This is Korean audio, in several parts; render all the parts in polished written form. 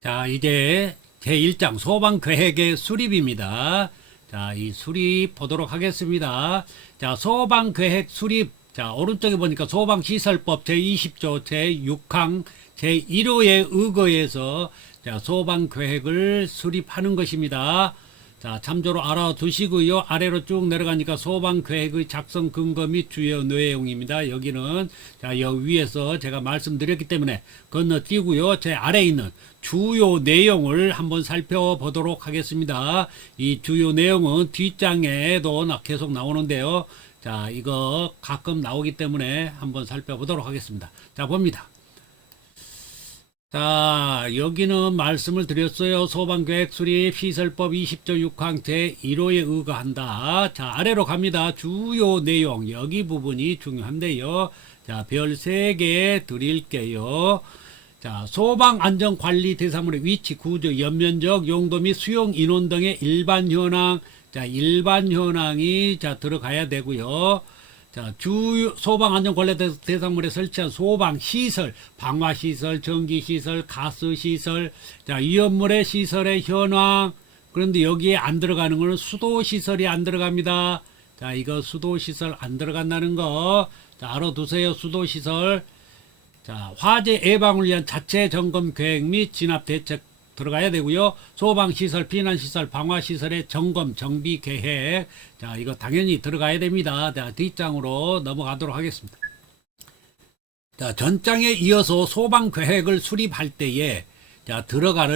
자, 이제 제1장 소방계획의 수립입니다. 자, 이 수립 보도록 하겠습니다. 자, 소방계획 수립. 자, 오른쪽에 보니까 소방시설법 제20조 제6항 제1호에 의거해서 자, 소방계획을 수립하는 것입니다. 자, 참조로 알아두시고요. 아래로 쭉 내려가니까 소방계획의 작성 근거 및 주요 내용입니다. 여기는 자, 여기 위에서 제가 말씀드렸기 때문에 건너뛰고요. 제 아래에 있는 주요 내용을 한번 살펴보도록 하겠습니다. 이 주요 내용은 뒷장에도 계속 나오는데요. 자, 이거 가끔 나오기 때문에 한번 살펴보도록 하겠습니다. 자, 봅니다. 자, 여기는 말씀을 드렸어요. 소방계획 수립 시설법 20조 6항 제1호에 의거한다. 자, 아래로 갑니다. 주요 내용, 여기 부분이 중요한데요. 자, 별 3개 드릴게요. 자, 소방안전관리 대상물의 위치, 구조, 연면적, 용도 및 수용 인원 등의 일반 현황. 자, 일반 현황이 자 들어가야 되고요. 자, 소방안전관리 대상물에 설치한 소방시설, 방화시설, 전기시설, 가스시설, 자, 위험물의 시설의 현황. 그런데 여기에 안 들어가는 거는 수도시설이 안 들어갑니다. 자, 이거 수도시설 안 들어간다는 거. 자, 알아두세요. 수도시설. 자, 화재 예방을 위한 자체 점검 계획 및 진압 대책 들어가야 되고요. 소방시설, 피난시설, 방화시설의 점검, 정비 계획. 자, 이거 당연히 들어가야 됩니다. 자, 뒷장으로 넘어가도록 하겠습니다. 자, 전장에 이어서 소방 계획을 수립할 때에 자,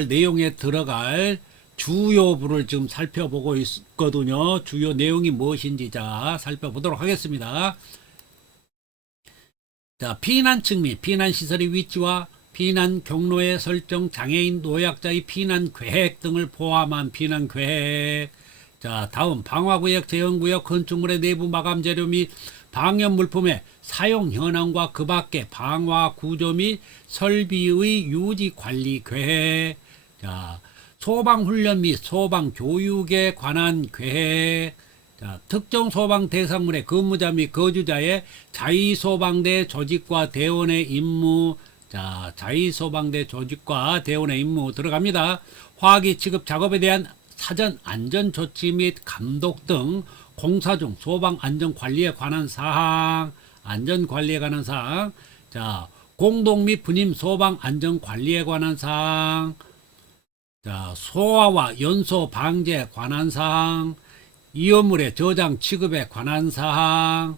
내용에 들어갈 주요부를 지금 살펴보고 있거든요. 주요 내용이 무엇인지 자, 살펴보도록 하겠습니다. 자, 피난층 및 피난시설의 위치와 피난 경로의 설정, 장애인, 노약자의 피난 계획 등을 포함한 피난 계획. 자, 다음 방화구역, 재현구역, 건축물의 내부 마감 재료 및 방역 물품의 사용 현황과 그 밖의 방화 구조 및 설비의 유지 관리 계획. 자, 소방 훈련 및 소방 교육에 관한 계획. 자, 특정 소방 대상물의 근무자 및 거주자의 자위소방대 조직과 대원의 임무. 자, 자위소방대 조직과 대원의 임무 들어갑니다. 화기 취급 작업에 대한 사전 안전 조치 및 감독 등 공사 중 소방 안전 관리에 관한 사항, 안전 관리에 관한 사항. 자, 공동 및 분임 소방 안전 관리에 관한 사항. 자, 소화와 연소 방제에 관한 사항. 위험물의 저장 취급에 관한 사항.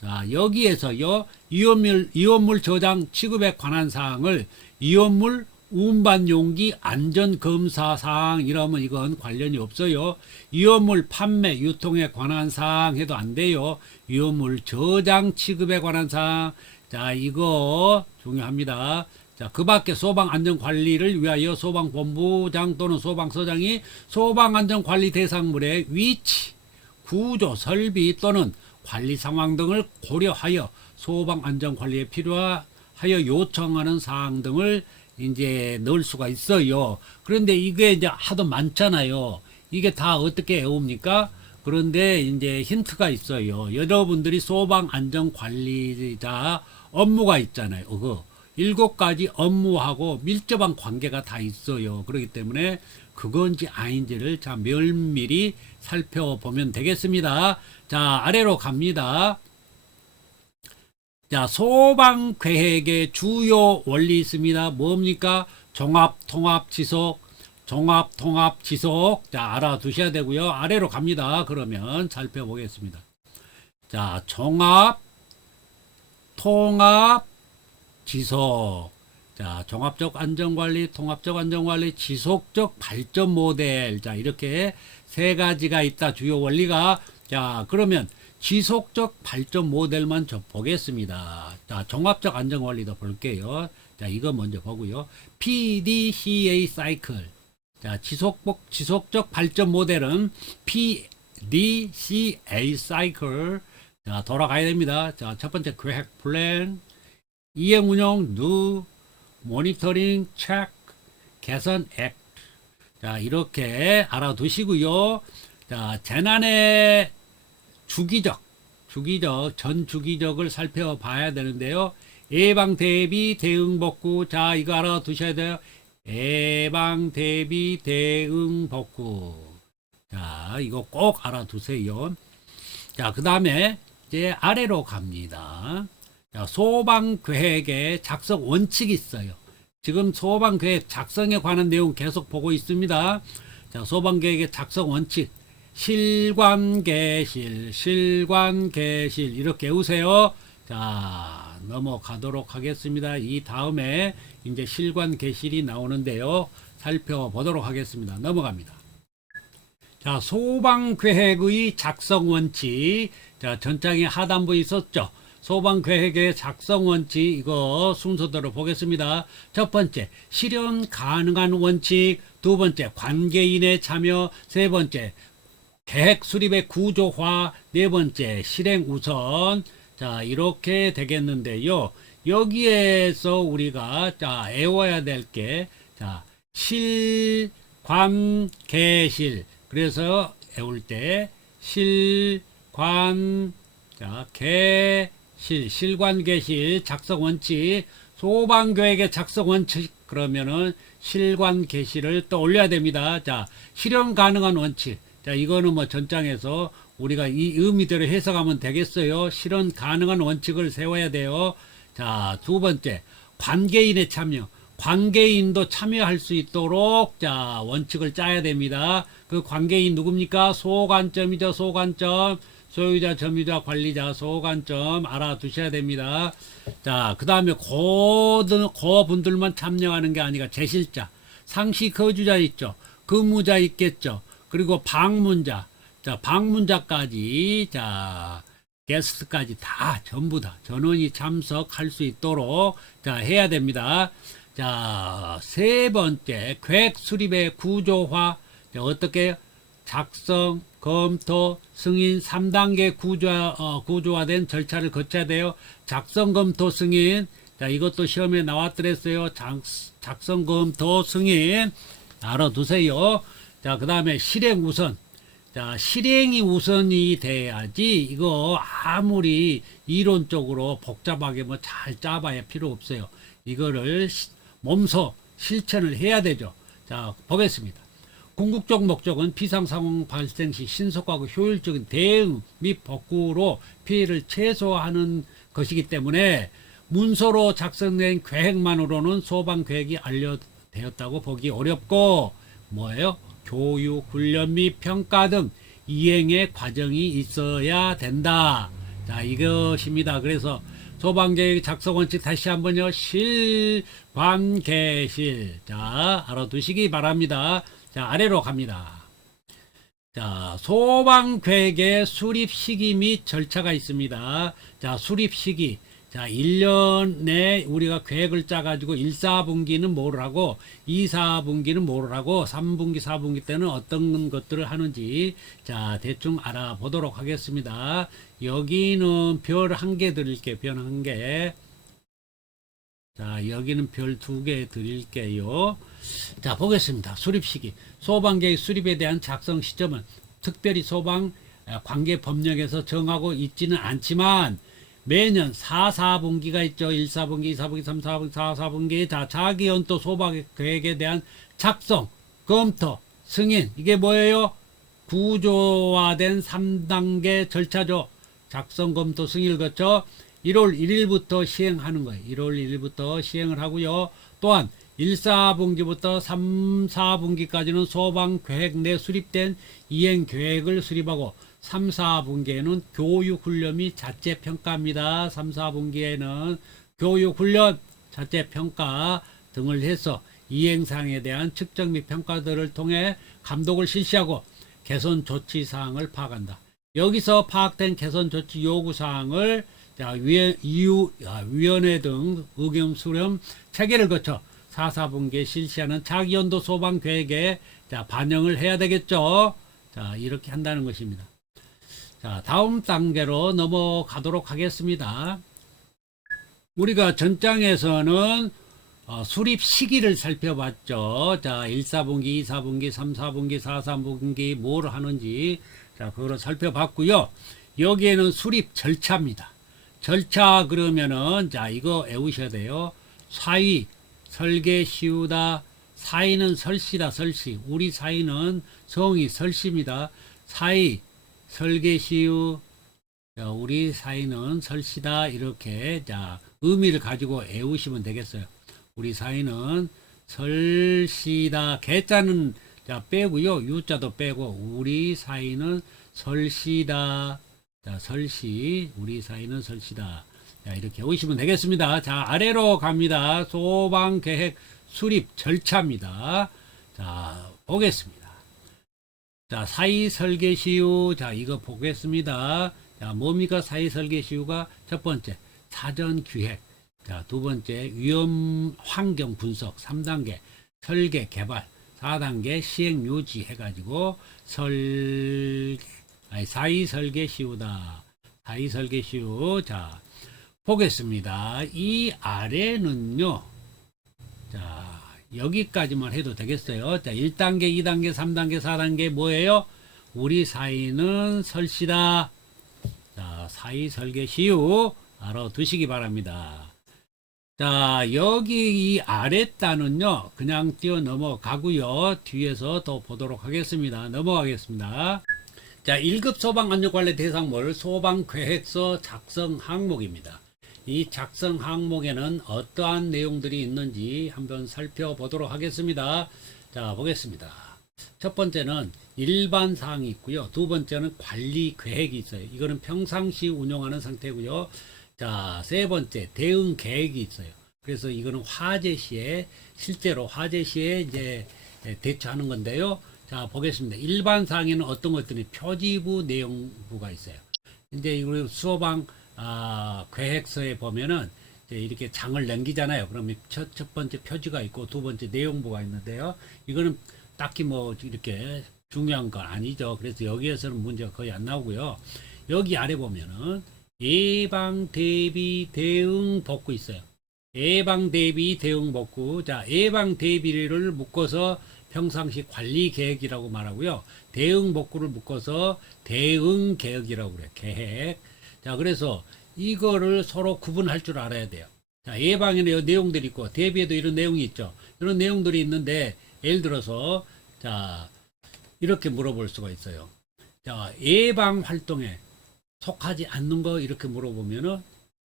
자, 여기에서요, 위험물 저장 취급에 관한 사항을 위험물 운반 용기 안전 검사 사항 이러면 이건 관련이 없어요. 위험물 판매 유통에 관한 사항 해도 안 돼요. 위험물 저장 취급에 관한 사항. 자, 이거 중요합니다. 자, 그 밖에 소방안전관리를 위하여 소방본부장 또는 소방서장이 소방안전관리 대상물의 위치, 구조, 설비 또는 관리 상황 등을 고려하여 소방안전관리에 필요하여 요청하는 사항 등을 이제 넣을 수가 있어요. 그런데 이게 이제 하도 많잖아요. 이게 다 어떻게 외웁니까? 그런데 이제 힌트가 있어요. 여러분들이 소방안전관리자 업무가 있잖아요. 7가지 업무하고 밀접한 관계가 다 있어요. 그렇기 때문에 그건지 아닌지를 자, 면밀히 살펴보면 되겠습니다. 자, 아래로 갑니다. 자, 소방 계획의 주요 원리 있습니다. 뭡니까? 종합, 통합, 지속. 종합, 통합, 지속. 자, 알아두셔야 되고요. 아래로 갑니다. 그러면 살펴보겠습니다. 자, 종합, 통합, 지속. 자, 종합적 안전관리, 통합적 안전관리, 지속적 발전 모델. 자, 이렇게 3가지가 있다. 주요 원리가. 자, 그러면 지속적 발전 모델만 좀 보겠습니다. 자, 종합적 안전관리도 볼게요. 자, 이거 먼저 보고요. PDCA 사이클. 자, 지속적 발전 모델은 PDCA 사이클. 자, 돌아가야 됩니다. 자, 첫 번째 계획 플랜, 이행 운영, 누, 모니터링, 체크, 개선, 액트. 자, 이렇게 알아두시고요. 자, 재난의 전 주기적을 살펴봐야 되는데요. 예방, 대비, 대응, 복구. 자, 이거 알아두셔야 돼요. 예방, 대비, 대응, 복구. 자, 이거 꼭 알아두세요. 자, 그 다음에 이제 아래로 갑니다. 자, 소방계획의 작성 원칙이 있어요. 지금 소방계획 작성에 관한 내용 계속 보고 있습니다. 자, 소방계획의 작성 원칙. 실관계실, 실관계실. 이렇게 외우세요. 자, 넘어가도록 하겠습니다. 이 다음에 이제 실관계실이 나오는데요. 살펴보도록 하겠습니다. 넘어갑니다. 자, 소방계획의 작성 원칙. 자, 전장에 하단부에 있었죠. 소방계획의 작성 원칙, 이거 순서대로 보겠습니다. 첫 번째, 실현 가능한 원칙. 두 번째, 관계인의 참여. 세 번째, 계획 수립의 구조화. 네 번째, 실행 우선. 자, 이렇게 되겠는데요. 여기에서 우리가, 자, 외워야 될 게, 자, 실관계실. 그래서 외울 때, 자, 실관계실 작성 원칙, 소방계획의 작성 원칙, 그러면은 실관계실을 떠올려야 됩니다. 자, 실현 가능한 원칙. 자, 이거는 뭐 전장에서 우리가 이 의미대로 해석하면 되겠어요. 실현 가능한 원칙을 세워야 돼요. 자, 두 번째, 관계인의 참여. 관계인도 참여할 수 있도록, 자, 원칙을 짜야 됩니다. 그 관계인 누굽니까? 소관점이죠, 소관점. 소유자, 점유자, 관리자, 소관점 알아두셔야 됩니다. 자, 그 다음에 그분들만 참여하는 게 아니라 제실자, 상시 거주자 있죠. 근무자 있겠죠. 그리고 방문자, 자, 방문자까지, 자, 게스트까지 다, 전부 다 전원이 참석할 수 있도록, 자, 해야 됩니다. 자, 세 번째, 계획 수립의 구조화. 자, 어떻게 작성, 검토, 승인 3단계 구조화된 절차를 거쳐야 돼요. 작성, 검토, 승인. 자, 이것도 시험에 나왔더랬어요. 작성, 검토, 승인. 알아두세요. 자, 그 다음에 실행 우선. 자, 실행이 우선이 돼야지, 이거 아무리 이론적으로 복잡하게 뭐 잘 짜봐야 필요 없어요. 이거를 몸소 실천을 해야 되죠. 자, 보겠습니다. 궁극적 목적은 비상상황 발생 시 신속하고 효율적인 대응 및 복구로 피해를 최소화하는 것이기 때문에 문서로 작성된 계획만으로는 소방계획이 완료되었다고 보기 어렵고, 뭐예요? 교육, 훈련 및 평가 등 이행의 과정이 있어야 된다. 자, 이것입니다. 그래서 소방계획 작성 원칙 다시 한번요. 실관계실. 자, 알아두시기 바랍니다. 자, 아래로 갑니다. 자, 소방계획의 수립 시기 및 절차가 있습니다. 자, 수립 시기. 자, 1년에 우리가 계획을 짜가지고 1, 4분기는 뭐를 하고 2, 4분기는 뭐를 하고 3분기, 4분기 때는 어떤 것들을 하는지, 자, 대충 알아보도록 하겠습니다. 여기는 별 1개 드릴게요. 별 1개. 자, 여기는 별 2개 드릴게요. 자, 보겠습니다. 수립 시기. 소방계획 수립에 대한 작성 시점은 특별히 소방 관계 법령에서 정하고 있지는 않지만 매년 4, 4분기가 있죠. 1, 4분기, 2, 4분기, 3, 4분기, 4, 4분기. 자, 자기연도 소방계획에 대한 작성, 검토, 승인. 이게 뭐예요? 구조화된 3단계 절차죠. 작성, 검토, 승인을 거쳐 1월 1일부터 시행하는 거예요. 1월 1일부터 시행을 하고요. 또한 1, 4분기부터 3, 4분기까지는 소방계획 내 수립된 이행계획을 수립하고 3, 4분기에는 교육훈련 및 자체평가입니다. 3, 4분기에는 교육훈련, 자체평가 등을 해서 이행사항에 대한 측정 및 평가들을 통해 감독을 실시하고 개선 조치사항을 파악한다. 여기서 파악된 개선 조치 요구사항을, 자, 위원회 등 의견 수렴 체계를 거쳐 4, 4분기에 실시하는 자기연도 소방계획에, 자, 반영을 해야 되겠죠. 자, 이렇게 한다는 것입니다. 자, 다음 단계로 넘어가도록 하겠습니다. 우리가 전장에서는 수립 시기를 살펴봤죠. 자, 1, 4분기, 2, 4분기, 3, 4분기, 4, 3분기 뭘 하는지, 자, 그걸 살펴봤고요. 여기에는 수립 절차입니다. 절차 그러면은, 자, 이거 외우셔야 돼요. 사위, 설계 쉬우다, 사이는 설씨다, 설씨. 우리 사이는 성이 설씨입니다. 사이, 설계시유. 자, 우리 사이는 설씨다. 이렇게, 자, 의미를 가지고 외우시면 되겠어요. 우리 사이는 설씨다. 개자는 자, 빼고요. 유자도 빼고, 우리 사이는 설씨다. 자, 설씨. 우리 사이는 설씨다. 자, 이렇게 오시면 되겠습니다. 자, 아래로 갑니다. 소방 계획 수립 절차입니다. 자, 보겠습니다. 자, 사이 설계 시유. 자, 이거 보겠습니다. 자, 뭡니까? 사이 설계 시유가 첫 번째, 사전 기획. 자, 두 번째, 위험 환경 분석. 3단계, 설계 개발. 4단계, 시행 유지 해가지고, 사이 설계 시유다. 사이 설계 시유. 자, 보겠습니다. 이 아래는요, 자, 여기까지만 해도 되겠어요. 자, 1단계, 2단계, 3단계, 4단계 뭐예요? 우리 사이는 설씨다. 자, 사이 설계 시유 알아두시기 바랍니다. 자, 여기 이 아랫단은요, 그냥 뛰어 넘어가고요. 뒤에서 더 보도록 하겠습니다. 넘어가겠습니다. 자, 1급 소방안전관리 대상물 소방계획서 작성 항목입니다. 이 작성 항목에는 어떠한 내용들이 있는지 한번 살펴보도록 하겠습니다. 자, 보겠습니다. 첫 번째는 일반 사항이 있고요. 두 번째는 관리 계획이 있어요. 이거는 평상시 운영하는 상태고요. 자, 세 번째 대응 계획이 있어요. 그래서 이거는 화재 시에 실제로 화재 시에 이제 대처하는 건데요. 자, 보겠습니다. 일반 사항에는 어떤 것들이 표지부 내용부가 있어요. 이제 이거 소방 계획서에 보면은 이제 이렇게 장을 넘기잖아요. 그러면 첫 번째 표지가 있고 두 번째 내용부가 있는데요. 이거는 딱히 뭐 이렇게 중요한 건 아니죠. 그래서 여기에서는 문제가 거의 안 나오고요. 여기 아래 보면은 예방 대비 대응 복구 있어요. 예방 대비 대응 복구. 자, 예방 대비를 묶어서 평상시 관리 계획이라고 말하고요. 대응 복구를 묶어서 대응 계획이라고 그래요. 계획. 자, 그래서 이거를 서로 구분할 줄 알아야 돼요. 자, 예방에는 내용들이 있고 대비에도 이런 내용이 있죠. 이런 내용들이 있는데 예를 들어서 자, 이렇게 물어볼 수가 있어요. 자, 예방 활동에 속하지 않는 거 이렇게 물어보면은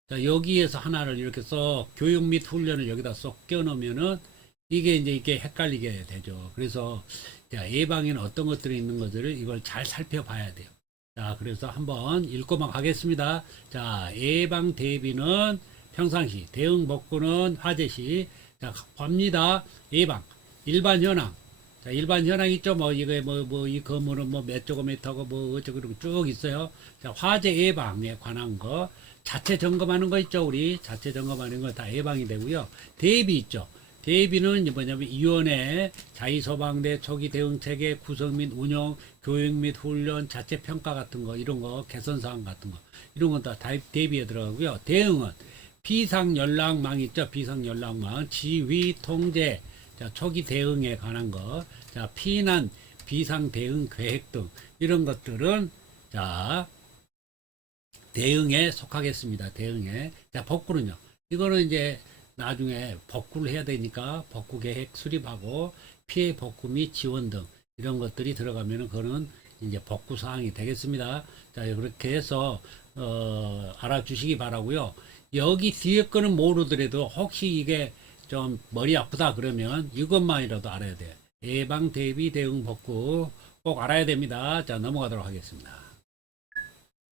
자, 여기에서 하나를 이렇게 써 교육 및 훈련을 여기다 쏙 껴놓으면은 이게 이제 이게 헷갈리게 되죠. 그래서 자, 예방에는 어떤 것들이 있는 것들을 이걸 잘 살펴봐야 돼요. 자, 그래서 한번 읽고만 가겠습니다. 자, 예방 대비는 평상시, 대응 복구는 화재시. 자, 갑니다. 예방, 일반 현황. 자, 일반 현황 있죠. 뭐 이게 이 건물은 뭐 몇 제곱미터고 뭐 어쩌고 그러고 쭉 있어요. 자, 화재 예방에 관한 거, 자체 점검하는 거 있죠. 우리 자체 점검하는 거 다 예방이 되고요. 대비 있죠. 대비는 뭐냐면 위원회, 자위소방대 초기 대응 체계 구성 및 운영, 교육 및 훈련, 자체 평가 같은 거 이런 거 개선 사항 같은 거 이런 건 다 대비에 들어가고요. 대응은 비상 연락망 있죠. 비상 연락망, 지휘 통제, 자, 초기 대응에 관한 거, 자, 피난 비상 대응 계획 등 이런 것들은 자, 대응에 속하겠습니다. 대응에. 자, 복구는요. 이거는 이제 나중에 복구를 해야 되니까 복구 계획 수립하고 피해 복구 및 지원 등 이런 것들이 들어가면은 그거는 이제 복구 사항이 되겠습니다. 자, 그렇게 해서 알아주시기 바라고요. 여기 뒤에 거는 모르더라도 혹시 이게 좀 머리 아프다 그러면 이것만이라도 알아야 돼요. 예방 대비 대응 복구 꼭 알아야 됩니다. 자, 넘어가도록 하겠습니다.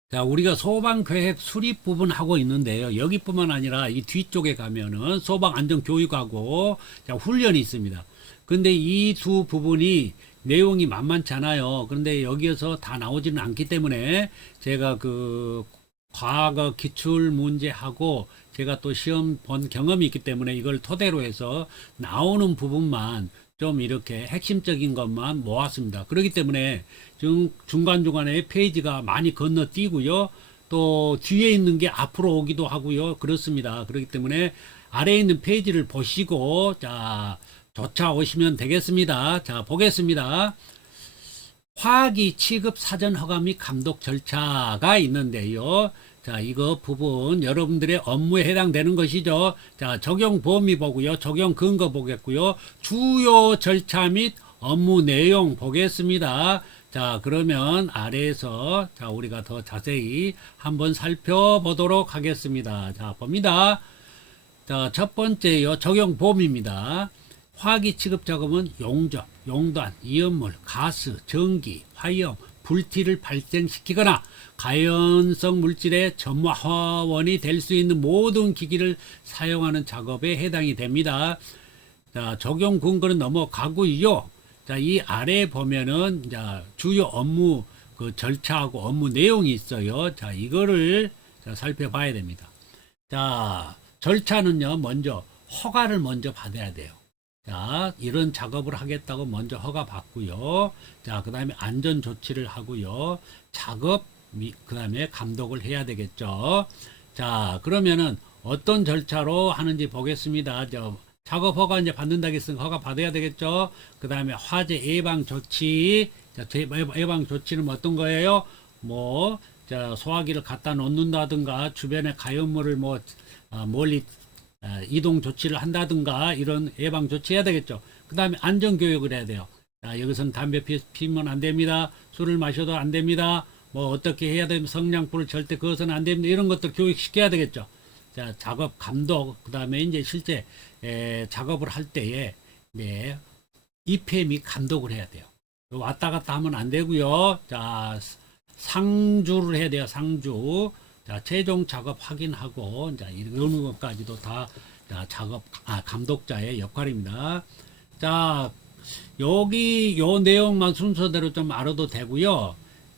자, 우리가 소방 계획 수립 부분 하고 있는데요. 여기뿐만 아니라 이 뒤쪽에 가면은 소방 안전 교육하고 자, 훈련이 있습니다. 근데 이 두 부분이 내용이 만만찮아요. 그런데 여기에서 다 나오지는 않기 때문에 제가 그 과거 기출 문제하고 제가 또 시험 본 경험이 있기 때문에 이걸 토대로 해서 나오는 부분만 좀 이렇게 핵심적인 것만 모았습니다. 그렇기 때문에 지금 중간중간에 페이지가 많이 건너뛰고요. 또 뒤에 있는 게 앞으로 오기도 하고요. 그렇습니다. 그렇기 때문에 아래에 있는 페이지를 보시고 자, 쫓아오시면 되겠습니다. 자, 보겠습니다. 화기 취급 사전 허가 및 감독 절차가 있는데요. 자, 이거 부분 여러분들의 업무에 해당되는 것이죠. 자, 적용 범위 보고요. 적용 근거 보겠고요. 주요 절차 및 업무 내용 보겠습니다. 자, 그러면 아래에서 자, 우리가 더 자세히 한번 살펴보도록 하겠습니다. 자, 봅니다. 자, 첫 번째요. 적용 범위입니다. 화기 취급 작업은 용접, 용단, 이연물, 가스, 전기, 화염, 불티를 발생시키거나 가연성 물질의 점화원이 될 수 있는 모든 기기를 사용하는 작업에 해당이 됩니다. 자, 적용 근거는 넘어가고요. 자, 이 아래 보면은 자, 주요 업무 그 절차하고 업무 내용이 있어요. 자, 이거를 자, 살펴봐야 됩니다. 자, 절차는요, 먼저 허가를 먼저 받아야 돼요. 자, 이런 작업을 하겠다고 먼저 허가 받고요. 자, 그 다음에 안전 조치를 하고요. 작업, 그 다음에 감독을 해야 되겠죠. 자, 그러면은 어떤 절차로 하는지 보겠습니다. 작업 허가 이제 받는다고 했으니까 허가 받아야 되겠죠. 그 다음에 화재 예방 조치. 자, 예방 조치는 어떤 거예요? 뭐, 자, 소화기를 갖다 놓는다든가, 주변에 가연물을 멀리 이동 조치를 한다든가 이런 예방 조치 해야 되겠죠. 그 다음에 안전 교육을 해야 돼요. 자, 여기서는 담배 피우면 안 됩니다. 술을 마셔도 안 됩니다. 뭐 어떻게 해야 되면 성냥불을 절대 그것은 안 됩니다. 이런 것들 교육시켜야 되겠죠. 자, 작업 감독, 그 다음에 이제 실제 작업을 할 때에 입회 및 감독을 해야 돼요. 왔다 갔다 하면 안 되고요. 자, 상주를 해야 돼요. 상주. 자, 최종 작업 확인하고, 자, 이런 것까지도 다, 자, 감독자의 역할입니다. 자, 여기, 요 내용만 순서대로 좀 알아도 되고요.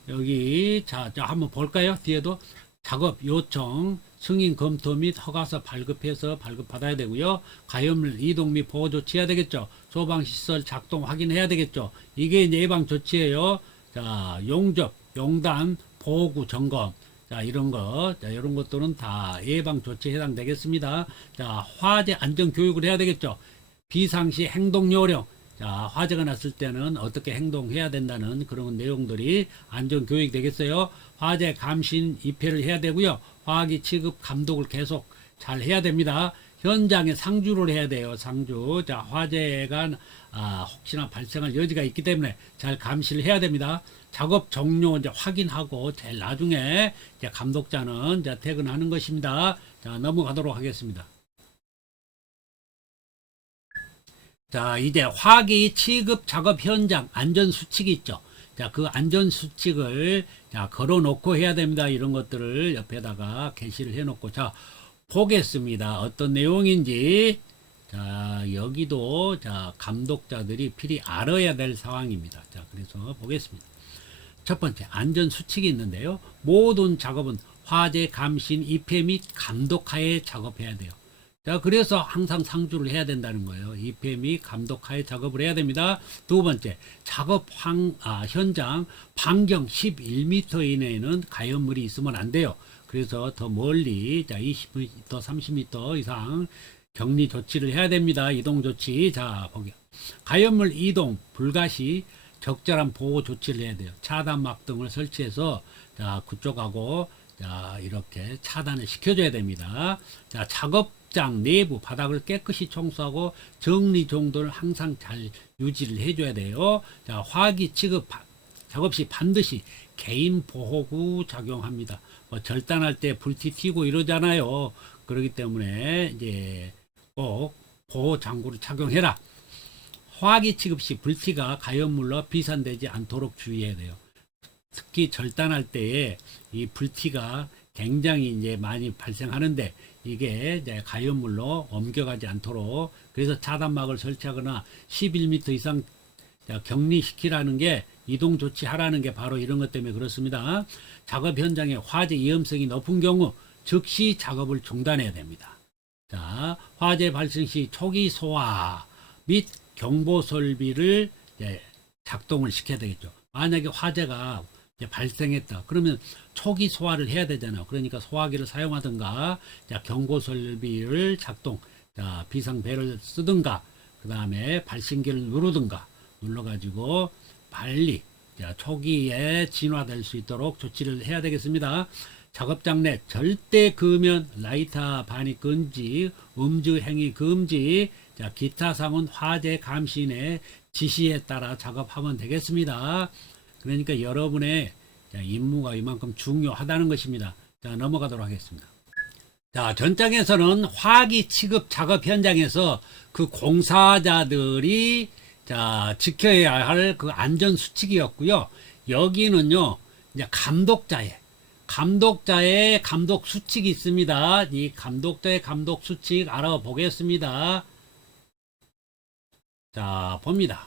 여기, 자, 한번 볼까요? 뒤에도 작업 요청, 승인 검토 및 허가서 발급해서 발급받아야 되고요. 가염물 이동 및 보호 조치해야 되겠죠. 소방시설 작동 확인해야 되겠죠. 이게 이제 예방 조치예요. 자, 용접, 용단, 보호구 점검. 자, 이런 거, 자, 이런 것들은 다 예방 조치에 해당되겠습니다. 자, 화재 안전 교육을 해야 되겠죠. 비상시 행동 요령. 자, 화재가 났을 때는 어떻게 행동해야 된다는 그런 내용들이 안전 교육이 되겠어요. 화재 감신 입회를 해야 되고요. 화기 취급 감독을 계속 잘 해야 됩니다. 현장에 상주를 해야 돼요. 상주. 자, 화재가 혹시나 발생할 여지가 있기 때문에 잘 감시를 해야 됩니다. 작업 종료 이제 확인하고 제일 나중에 이제 감독자는 이제 퇴근하는 것입니다. 자, 넘어가도록 하겠습니다. 자, 이제 화기 취급 작업 현장 안전 수칙이 있죠. 자, 그 안전 수칙을 자, 걸어 놓고 해야 됩니다. 이런 것들을 옆에다가 게시를 해 놓고 자, 보겠습니다. 어떤 내용인지. 자, 여기도 자, 감독자들이 필히 알아야 될 상황입니다. 자, 그래서 보겠습니다. 첫 번째, 안전 수칙이 있는데요. 모든 작업은 화재 감신 입회 및 감독하에 작업해야 돼요. 자, 그래서 항상 상주를 해야 된다는 거예요. 입회 및 감독하에 작업을 해야 됩니다. 두 번째, 작업 현장 반경 11m 이내에는 가연물이 있으면 안 돼요. 그래서 더 멀리, 자, 20m, 30m 이상 격리 조치를 해야 됩니다. 이동 조치. 자, 보기. 가연물 이동 불가시 적절한 보호 조치를 해야 돼요. 차단막 등을 설치해서 자, 그쪽하고 자, 이렇게 차단을 시켜줘야 됩니다. 자, 작업장 내부 바닥을 깨끗이 청소하고 정리 정돈을 항상 잘 유지를 해줘야 돼요. 자, 화기 취급 작업 시 반드시 개인 보호구 작용합니다. 뭐 절단할 때 불티 튀고 이러잖아요. 그렇기 때문에 이제 꼭 보호 장구를 착용해라. 화기 취급 시 불티가 가연물로 비산되지 않도록 주의해야 돼요. 특히 절단할 때에 이 불티가 굉장히 이제 많이 발생하는데 이게 이제 가연물로 옮겨가지 않도록 그래서 차단막을 설치하거나 11m 이상 격리시키라는 게 이동 조치하라는 게 바로 이런 것 때문에 그렇습니다. 작업 현장에 화재 위험성이 높은 경우 즉시 작업을 중단해야 됩니다. 자, 화재 발생 시 초기 소화 및 경보 설비를 작동을 시켜야 되겠죠. 만약에 화재가 발생했다. 그러면 초기 소화를 해야 되잖아요. 그러니까 소화기를 사용하든가, 경보 설비를 작동, 비상벨을 쓰든가, 그 다음에 발신기를 누르든가, 눌러가지고 빨리 초기에 진화될 수 있도록 조치를 해야 되겠습니다. 작업장 내 절대 금연, 라이터 반입 금지, 음주 행위 금지, 자, 기타 상은 화재 감시인의 지시에 따라 작업하면 되겠습니다. 그러니까 여러분의 임무가 이만큼 중요하다는 것입니다. 자, 넘어가도록 하겠습니다. 자, 전장에서는 화기 취급 작업 현장에서 그 공사자들이 자, 지켜야 할 그 안전 수칙이었고요. 여기는요, 이제 감독자의 감독 수칙이 있습니다. 이 감독자의 감독 수칙 알아보겠습니다. 자, 봅니다.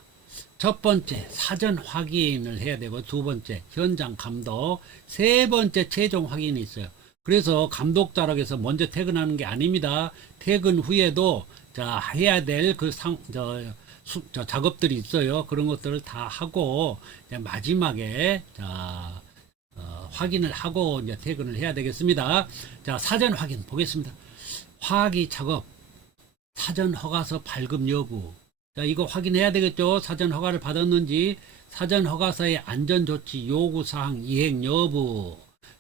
첫 번째, 사전 확인을 해야 되고, 두 번째, 현장 감독, 세 번째, 최종 확인이 있어요. 그래서 감독자라고 해서 먼저 퇴근하는 게 아닙니다. 퇴근 후에도 자, 해야 될 그 작업들이 있어요. 그런 것들을 다 하고, 마지막에, 자, 확인을 하고 이제 퇴근을 해야 되겠습니다. 자, 사전 확인 보겠습니다. 화기 작업, 사전 허가서 발급 여부. 자, 이거 확인해야 되겠죠. 사전 허가를 받았는지, 사전 허가서의 안전조치 요구사항 이행 여부.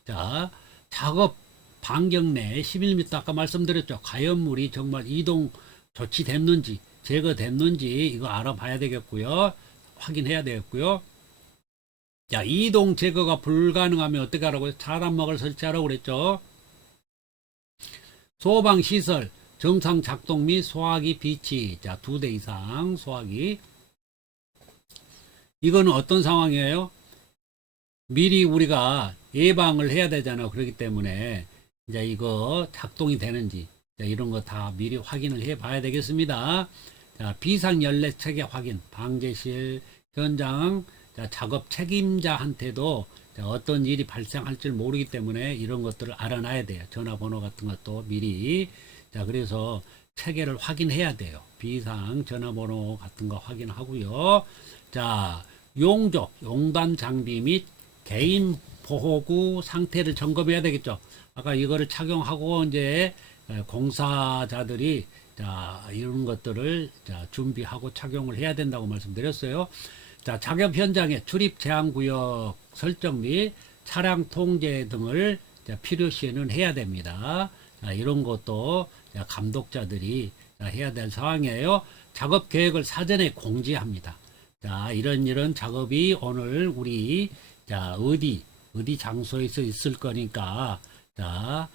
자, 작업 반경 내 11m 아까 말씀드렸죠. 가연물이 정말 이동 조치됐는지, 제거됐는지 이거 알아봐야 되겠고요. 확인해야 되겠고요. 자, 이동 제거가 불가능하면 어떻게 하라고요? 차단막을 설치하라고 그랬죠. 소방시설 정상 작동 및 소화기 비치. 자, 2대 이상 소화기. 이거는 어떤 상황이에요? 미리 우리가 예방을 해야 되잖아요. 그렇기 때문에 이제 이거 작동이 되는지 이런 거 다 미리 확인을 해 봐야 되겠습니다. 자, 비상연례 체계 확인, 방제실, 현장, 자, 작업 책임자한테도 어떤 일이 발생할지 모르기 때문에 이런 것들을 알아놔야 돼요. 전화번호 같은 것도 미리. 자, 그래서 체계를 확인해야 돼요. 비상 전화번호 같은 거 확인하고요. 자, 용단 장비 및 개인 보호구 상태를 점검해야 되겠죠. 아까 이거를 착용하고 이제 공사자들이 자, 이런 것들을 자, 준비하고 착용을 해야 된다고 말씀드렸어요. 자, 작업 현장에 출입 제한 구역 설정 및 차량 통제 등을 자, 필요시에는 해야 됩니다. 자, 이런 것도 자, 감독자들이 자, 해야 될 상황이에요. 작업 계획을 사전에 공지합니다. 자, 이런 작업이 오늘 우리 자, 어디 장소에서 있을 거니까 자,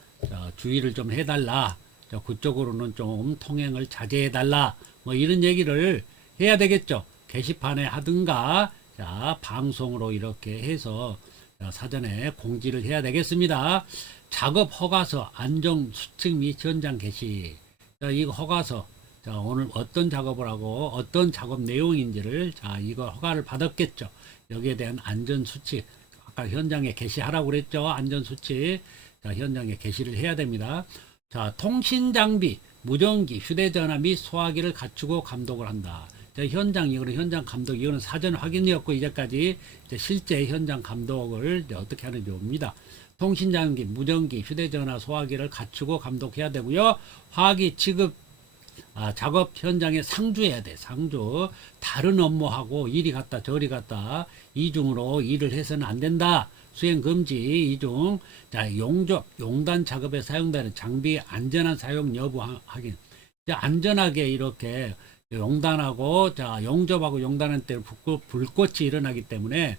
주의를 좀 해달라. 자, 그쪽으로는 좀 통행을 자제해달라. 뭐 이런 얘기를 해야 되겠죠. 게시판에 하든가, 자, 방송으로 이렇게 해서 자, 사전에 공지를 해야 되겠습니다. 작업 허가서, 안정 수칙 및 현장 게시. 자, 이거 허가서. 자, 오늘 어떤 작업을 하고 어떤 작업 내용인지를 자, 이거 허가를 받았겠죠. 여기에 대한 안전 수칙. 아까 현장에 게시하라고 그랬죠. 안전 수칙. 자, 현장에 게시를 해야 됩니다. 자, 통신 장비, 무전기, 휴대전화 및 소화기를 갖추고 감독을 한다. 자, 현장, 이거는 현장 감독, 이거는 사전 확인이었고, 이제까지 이제 실제 현장 감독을 이제 어떻게 하는지 봅니다. 통신 장비, 무전기, 휴대전화, 소화기를 갖추고 감독해야 되고요. 화기 취급, 작업 현장에 상주해야 돼. 상주. 다른 업무하고 이리 갔다 저리 갔다 이중으로 일을 해서는 안 된다. 수행 금지 이중. 자, 용단 작업에 사용되는 장비 안전한 사용 여부 확인. 자, 안전하게 이렇게 용단하고 자, 용접하고 용단할 때 불꽃이 일어나기 때문에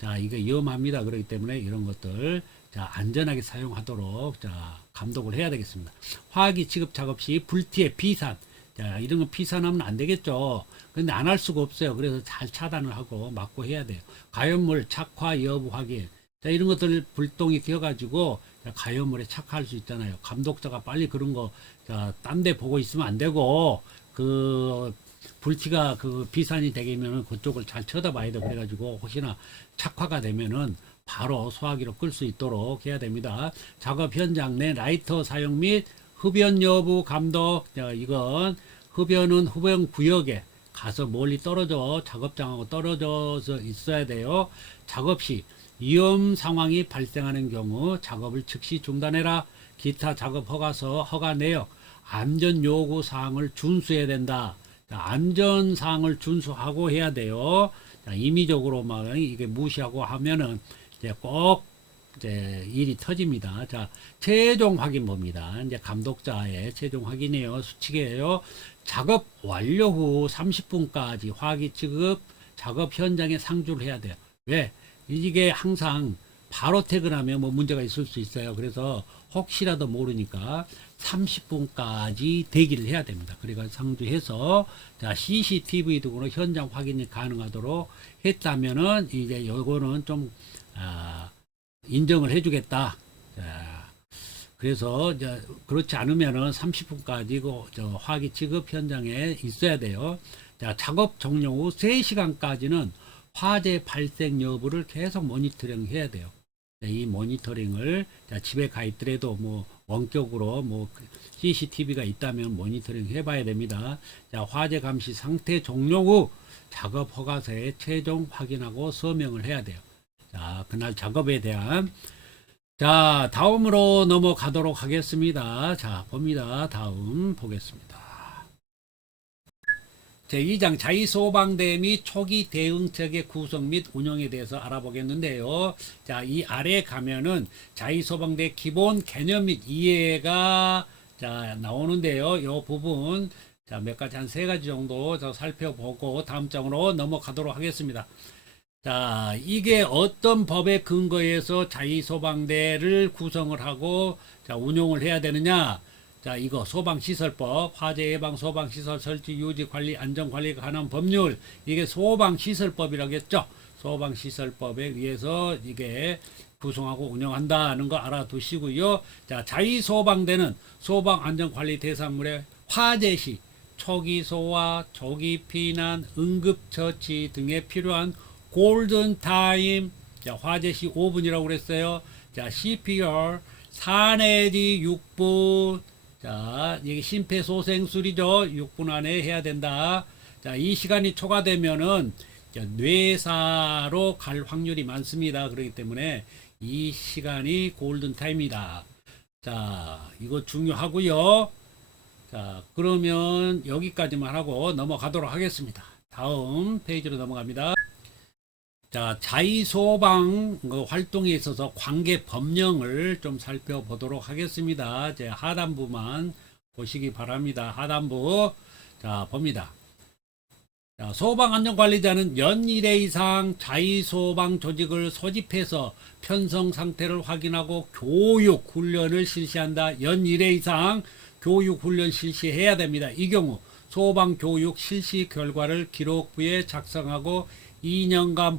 자, 이게 위험합니다. 그렇기 때문에 이런 것들 자, 안전하게 사용하도록 자, 감독을 해야 되겠습니다. 화학기 취급 작업 시 불티의 피산. 자, 이런 거 피산하면 안 되겠죠. 근데 안 할 수가 없어요. 그래서 잘 차단을 하고 막고 해야 돼요. 가연물 착화 여부 확인. 자, 이런 것들 불똥이 튀어가지고 가연물에 착화할 수 있잖아요. 감독자가 빨리 그런 거, 자, 딴 데 보고 있으면 안 되고, 그, 불티가 그 비산이 되면은 그쪽을 잘 쳐다봐야 돼. 그래가지고 혹시나 착화가 되면은 바로 소화기로 끌 수 있도록 해야 됩니다. 작업 현장 내 라이터 사용 및 흡연 여부 감독. 자, 이건 흡연은 흡연 구역에 가서 멀리 떨어져 작업장하고 떨어져서 있어야 돼요. 작업 시 위험 상황이 발생하는 경우 작업을 즉시 중단해라. 기타 작업 허가서 허가 내역 안전 요구 사항을 준수해야 된다. 자, 안전 사항을 준수하고 해야 돼요. 자, 임의적으로 막 이게 무시하고 하면은 이제 꼭 이제 일이 터집니다. 자, 최종 확인 봅니다. 이제 감독자의 최종 확인이에요. 수칙이에요. 작업 완료 후 30분까지 화기 지급 작업 현장에 상주를 해야 돼요. 왜? 이게 항상 바로 퇴근하면 뭐 문제가 있을 수 있어요. 그래서 혹시라도 모르니까 30분까지 대기를 해야 됩니다. 그래서 상주해서 자, CCTV 등으로 현장 확인이 가능하도록 했다면은 이제 요거는 좀 인정을 해주겠다. 자, 그래서 이제 그렇지 않으면은 30분까지 저 화기 취급 현장에 있어야 돼요. 자, 작업 종료 후 3시간까지는 화재 발생 여부를 계속 모니터링 해야 돼요. 이 모니터링을 집에 가 있더라도 뭐 원격으로 뭐 CCTV가 있다면 모니터링 해봐야 됩니다. 자, 화재 감시 상태 종료 후 작업 허가서에 최종 확인하고 서명을 해야 돼요. 자, 그날 작업에 대한 자, 다음으로 넘어가도록 하겠습니다. 자, 봅니다. 다음 보겠습니다. 제2장 자위소방대 및 초기 대응체계 구성 및 운영에 대해서 알아보겠는데요. 자, 이 아래 가면은 자위소방대 기본 개념 및 이해가 자, 나오는데요. 이 부분 자, 몇 가지 한 3가지 정도 더 살펴보고 다음 장으로 넘어가도록 하겠습니다. 자, 이게 어떤 법에 근거해서 자위소방대를 구성을 하고 자, 운용을 해야 되느냐? 자, 이거 소방시설법, 화재 예방 소방시설 설치 유지 관리 안전관리가 관한 법률, 이게 소방시설법이라고 했죠. 소방시설법에 의해서 이게 구성하고 운영한다는 거 알아두시고요. 자, 자위소방대는 소방안전관리 대상물의 화재 시 초기소와 조기 피난, 응급처치 등에 필요한 골든타임, 자, 화재 시 5분이라고 그랬어요. 자, CPR 4 내지 6분. 자, 이게 심폐소생술이죠. 6분 안에 해야 된다. 자, 이 시간이 초과되면은 뇌사로 갈 확률이 많습니다. 그렇기 때문에 이 시간이 골든타임이다. 자, 이거 중요하고요. 자, 그러면 여기까지만 하고 넘어가도록 하겠습니다. 다음 페이지로 넘어갑니다. 자, 자위소방 활동에 있어서 관계 법령을 좀 살펴보도록 하겠습니다. 제 하단부만 보시기 바랍니다. 하단부. 자, 봅니다. 자, 소방안전관리자는 연 1회 이상 자위소방 조직을 소집해서 편성 상태를 확인하고 교육 훈련을 실시한다. 연 1회 이상 교육 훈련 실시해야 됩니다. 이 경우 소방 교육 실시 결과를 기록부에 작성하고 2년간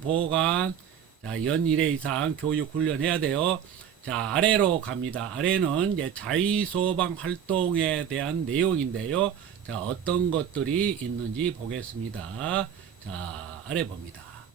보관, 자, 연 1회 이상 교육 훈련해야 돼요. 자, 아래로 갑니다. 아래는 이제 자위소방 활동에 대한 내용인데요. 자, 어떤 것들이 있는지 보겠습니다. 자, 아래 봅니다.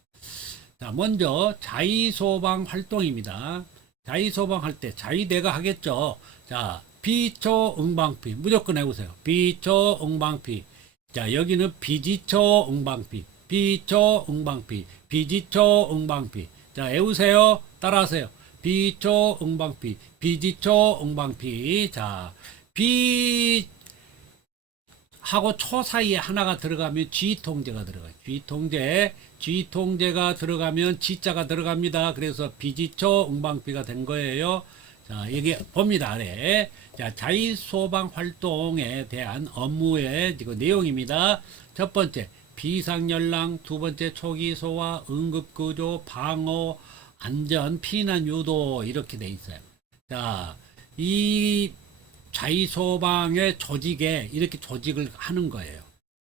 자, 먼저 자위소방 활동입니다. 자위소방 할 때 자위대가 하겠죠. 자, 비초 응방피 무조건 해보세요. 비초 응방피. 자, 여기는 비지초 응방피, 비초 응방피, 비지초 응방피. 자, 외우세요. 따라하세요. 비초 응방피, 비지초 응방피. 자, 비 하고 초 사이에 하나가 들어가면 G통제가 들어가요. G통제가 들어가면 G자가 들어갑니다. 그래서 비지초 응방피가 된 거예요. 자, 여기 봅니다. 아래. 자, 자위소방 활동에 대한 업무의 내용입니다. 첫 번째, 비상연락, 두 번째, 초기소화, 응급구조, 방호, 안전, 피난 유도, 이렇게 돼 있어요. 자, 이 자위소방의 조직에 이렇게 조직을 하는 거예요.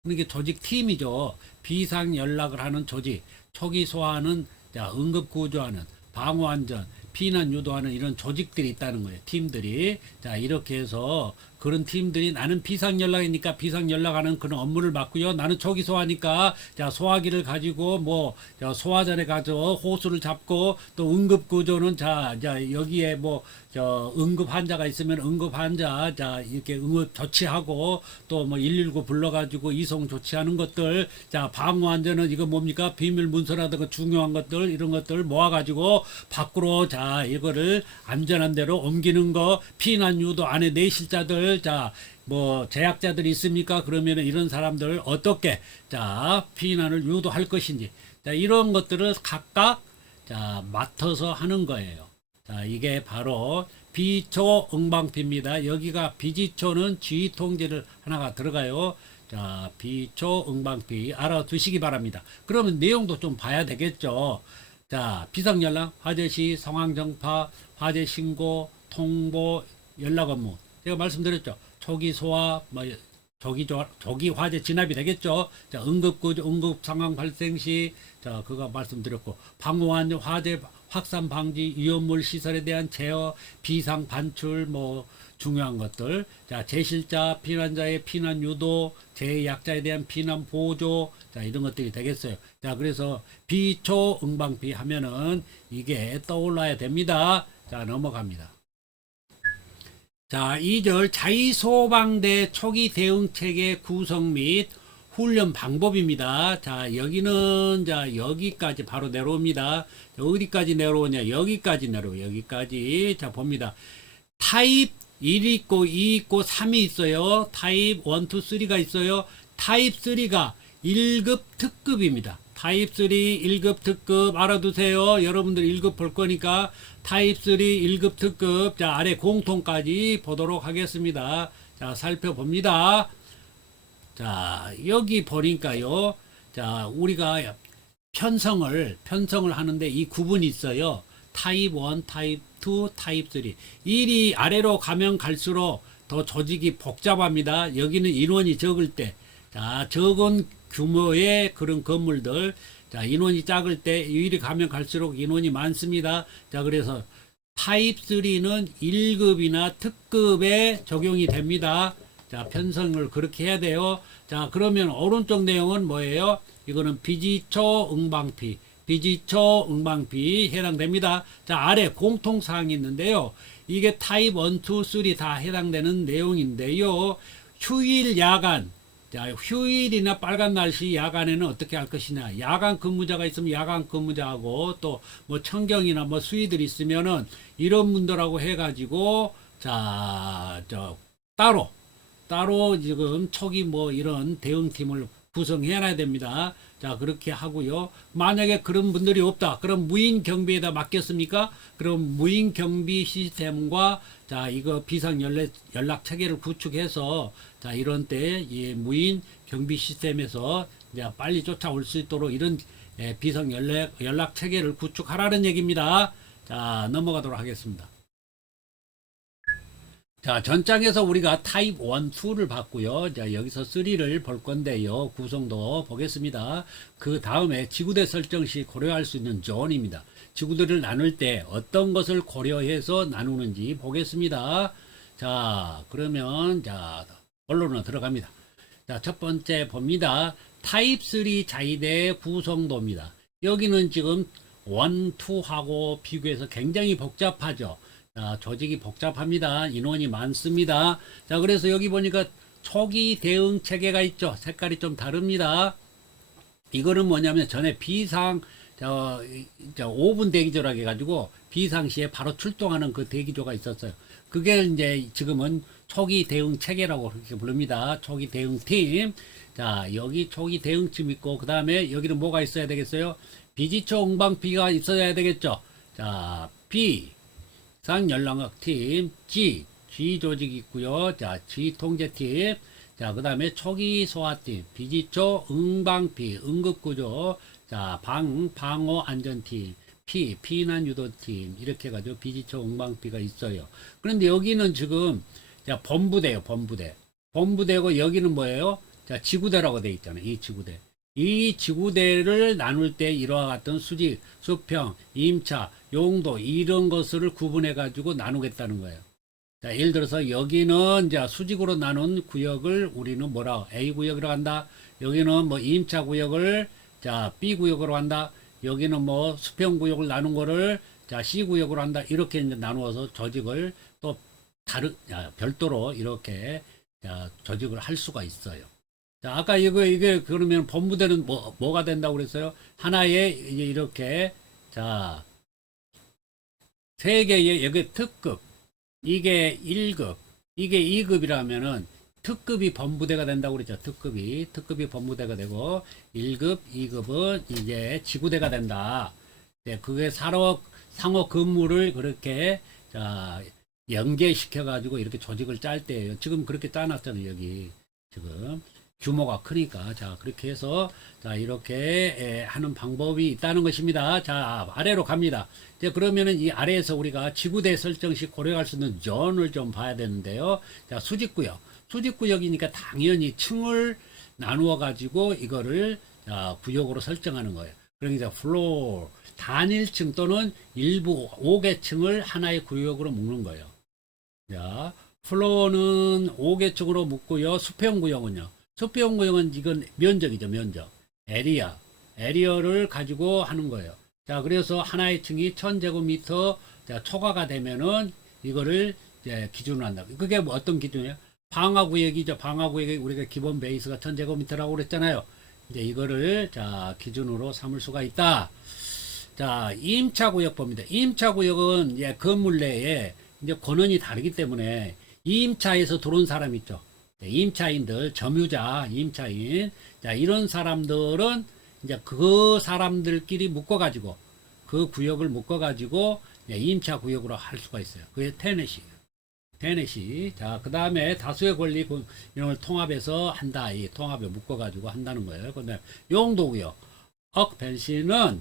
이게 조직팀이죠. 비상연락을 하는 조직, 초기소화하는, 자, 응급구조하는, 방호안전, 피난 유도하는 이런 조직들이 있다는 거예요. 팀들이. 자, 이렇게 해서 그런 팀들이 나는 비상연락이니까 비상연락하는 그런 업무를 맡고요. 나는 초기소화니까 자, 소화기를 가지고 뭐 소화전에 가서 호수를 잡고 또 응급구조는 자 여기에 뭐 응급 환자가 있으면 응급 환자 자 이렇게 응급 조치하고 또 뭐 119 불러가지고 이송 조치하는 것들. 자, 방어 안전은 이거 뭡니까? 비밀 문서라든가 중요한 것들 이런 것들 모아가지고 밖으로 자 이거를 안전한 데로 옮기는 거. 피난 유도 안에 내실자들 자 뭐 제약자들이 있습니까? 그러면 이런 사람들 어떻게 자 피난을 유도할 것인지 자 이런 것들을 각각 자, 맡아서 하는 거예요. 자, 이게 바로 비초 응방피입니다. 여기가 비지초는 G 통제를 하나가 들어가요. 자, 비초 응방피 알아두시기 바랍니다. 그러면 내용도 좀 봐야 되겠죠. 자, 비상연락, 화재시, 상황정파, 화재신고, 통보, 연락 업무. 제가 말씀드렸죠. 초기 소화, 뭐, 조기 화재 진압이 되겠죠. 자, 응급 상황 발생 시, 자, 그거 말씀드렸고, 방호한 화재 확산 방지, 위험물 시설에 대한 제어, 비상 반출, 뭐, 중요한 것들. 자, 제실자, 피난자의 피난 유도, 재약자에 대한 피난 보조, 자, 이런 것들이 되겠어요. 자, 그래서 비초 응방피 하면은 이게 떠올라야 됩니다. 자, 넘어갑니다. 자, 2절 자위소방대 초기 대응 체계 구성 및 훈련 방법입니다. 자, 여기는 자, 여기까지 바로 내려옵니다. 어디까지 내려오냐? 여기까지 내려오요. 여기까지. 자, 봅니다. 타입 1 있고 2 있고 3이 있어요. 타입 1, 2, 3가 있어요. 타입 3가 1급 특급입니다. 타입 3 1급 특급 알아두세요. 여러분들 1급 볼 거니까 타입 3 1급 특급. 자, 아래 공통까지 보도록 하겠습니다. 자, 살펴봅니다. 자, 여기 보니까요. 자, 우리가 편성을 하는데 이 구분이 있어요. 타입 1, 타입 2, 타입 3. 1이 아래로 가면 갈수록 더 조직이 복잡합니다. 여기는 인원이 적을 때, 자, 적은 규모의 그런 건물들, 자, 인원이 작을 때, 이리 가면 갈수록 인원이 많습니다. 자, 그래서 타입 3는 1급이나 특급에 적용이 됩니다. 자, 편성을 그렇게 해야 돼요. 자, 그러면 오른쪽 내용은 뭐예요? 이거는 비지초 응방피. 비지초 응방피 해당됩니다. 자, 아래 공통사항이 있는데요. 이게 타입 1, 2, 3 다 해당되는 내용인데요. 휴일, 야간. 자, 휴일이나 빨간 날씨, 야간에는 어떻게 할 것이냐. 야간 근무자가 있으면 야간 근무자하고 또 뭐 청경이나 뭐 수위들 있으면은 이런 분들하고 해가지고 자, 따로 지금 초기 뭐 이런 대응팀을 구성해야 됩니다. 자, 그렇게 하고요. 만약에 그런 분들이 없다. 그럼 무인 경비에다 맡겼습니까? 그럼 무인 경비 시스템과 자, 이거 비상 연락 체계를 구축해서 자, 이런 때 이 무인 경비 시스템에서 이제 빨리 쫓아올 수 있도록 이런 비상 연락 체계를 구축하라는 얘기입니다. 자, 넘어가도록 하겠습니다. 자, 전장에서 우리가 타입 1, 2를 봤고요. 자, 여기서 3를 볼 건데요. 구성도 보겠습니다. 그 다음에 지구대 설정 시 고려할 수 있는 존입니다. 지구대를 나눌 때 어떤 것을 고려해서 나누는지 보겠습니다. 자, 그러면 자, 본론으로 들어갑니다. 자, 첫 번째 봅니다. 타입 3 자위대 구성도입니다. 여기는 지금 1, 2하고 비교해서 굉장히 복잡하죠. 자, 조직이 복잡합니다. 인원이 많습니다. 자, 그래서 여기 보니까 초기 대응 체계가 있죠. 색깔이 좀 다릅니다. 이거는 뭐냐면 전에 비상 5분 대기조라고 해가지고 비상시에 바로 출동하는 그 대기조가 있었어요. 그게 이제 지금은 초기 대응 체계라고 그렇게 부릅니다. 초기 대응 팀. 자, 여기 초기 대응팀 있고, 그 다음에 여기는 뭐가 있어야 되겠어요? 비지초 응방피가 있어야 되겠죠. 자, B. 상연락팀 G 조직 있고요. 자, G 통제팀. 자, 그 다음에 초기 소화팀, 비지초 응방피, 응급구조. 자, 방호 안전팀, 피난 유도팀. 이렇게 해가지고 비지초 응방피가 있어요. 그런데 여기는 지금, 자, 본부대요, 본부대. 본부대고 여기는 뭐예요? 자, 지구대라고 돼 있잖아요. 이 지구대. 이 지구대를 나눌 때 이와 같은 수직, 수평, 임차, 용도 이런 것을 구분해 가지고 나누겠다는 거예요. 자, 예를 들어서 여기는 자, 수직으로 나눈 구역을 우리는 뭐라 A 구역으로 한다. 여기는 뭐 임차 구역을 자, B 구역으로 한다. 여기는 뭐 수평 구역을 나눈 거를 자, C 구역으로 한다. 이렇게 이제 나누어서 조직을 또 별도로 이렇게 자, 조직을 할 수가 있어요. 자, 아까 이게 그러면 본부대는 뭐가 된다고 그랬어요? 하나의 이제 이렇게 자, 세 개의 여기 특급, 이게 1급, 이게 2급이라면은 특급이 본부대가 된다고 그랬죠. 특급이 본부대가 되고 1급, 2급은 이제 지구대가 된다. 네, 그게 상호 근무를 그렇게 자 연계시켜 가지고 이렇게 조직을 짤 때예요. 지금 그렇게 짜놨잖아요. 여기 지금 규모가 크니까 자 그렇게 해서 자 이렇게 하는 방법이 있다는 것입니다. 자 아래로 갑니다. 이제 그러면은 이 아래에서 우리가 지구대 설정 시 고려할 수 있는 존을 좀 봐야 되는데요. 자 수직구역 수직구역이니까 당연히 층을 나누어 가지고 이거를 자 구역으로 설정하는 거예요. 그러니까 플로어 단일층 또는 일부 5개 층을 하나의 구역으로 묶는 거예요. 자, 플로어는 5개 층으로 묶고요. 수평 구역은요. 수평 구역은 이건 면적이죠, 면적. 에리어를 가지고 하는 거예요. 자, 그래서 하나의 층이 1000제곱미터 초과가 되면은 이거를 이제 기준으로 한다. 그게 뭐 어떤 기준이에요? 방화구역이죠. 방화구역이 우리가 기본 베이스가 1000제곱미터라고 그랬잖아요. 이제 이거를 자 기준으로 삼을 수가 있다. 자 임차구역 봅니다. 임차구역은 예, 건물 내에 이제 권한이 다르기 때문에 임차에서 들어온 사람 있죠. 임차인들, 점유자, 임차인. 자 이런 사람들은 이제 그 사람들끼리 묶어가지고 그 구역을 묶어가지고 임차구역으로 할 수가 있어요. 그게 테넷이. 자, 그 다음에 다수의 권리 이런 걸 통합해서 한다. 이 통합에 묶어가지고 한다는 거예요. 근데 용도구역. 억펜시는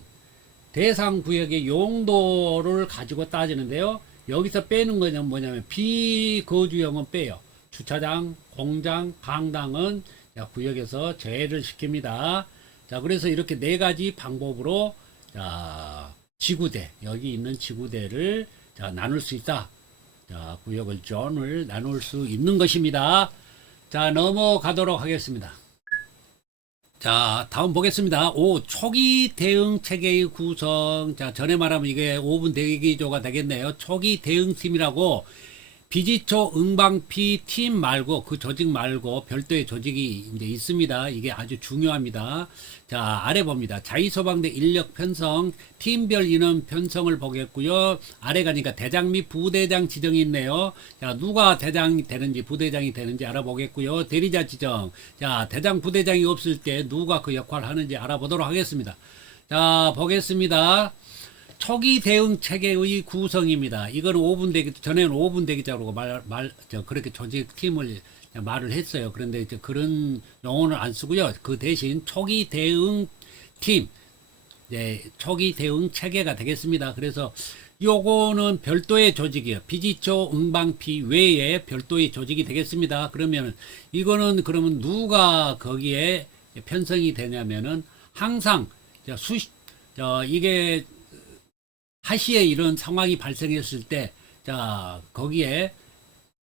대상 구역의 용도를 가지고 따지는데요. 여기서 빼는 거는 뭐냐면 비거주형은 빼요. 주차장, 공장, 강당은 구역에서 제외를 시킵니다. 자, 그래서 이렇게 네 가지 방법으로 자, 지구대, 여기 있는 지구대를 자, 나눌 수 있다. 자, 구역을 존을 나눌 수 있는 것입니다. 자, 넘어가도록 하겠습니다. 자, 다음 보겠습니다. 5. 초기 대응 체계의 구성. 자, 전에 말하면 이게 5분 대기조가 되겠네요. 초기 대응팀이라고 비지초 응방피 팀 말고 그 조직 말고 별도의 조직이 이제 있습니다. 이게 아주 중요합니다. 자, 아래 봅니다. 자의소방대 인력 편성, 팀별 인원 편성을 보겠고요. 아래 가니까 대장 및 부대장 지정이 있네요. 자, 누가 대장이 되는지 부대장이 되는지 알아보겠고요. 대리자 지정. 자, 대장 부대장이 없을 때 누가 그 역할을 하는지 알아보도록 하겠습니다. 자, 보겠습니다. 초기 대응 체계의 구성입니다. 이거는 5분 대기, 전에는 5분 대기자라고 그렇게 조직팀을 말을 했어요. 그런데 이제 그런 용어는 안 쓰고요. 그 대신 초기 대응 팀, 초기 대응 체계가 되겠습니다. 그래서 요거는 별도의 조직이에요. 비지초 응방피 외에 별도의 조직이 되겠습니다. 그러면 이거는 그러면 누가 거기에 편성이 되냐면은 항상 이게 하시에 이런 상황이 발생했을 때, 자, 거기에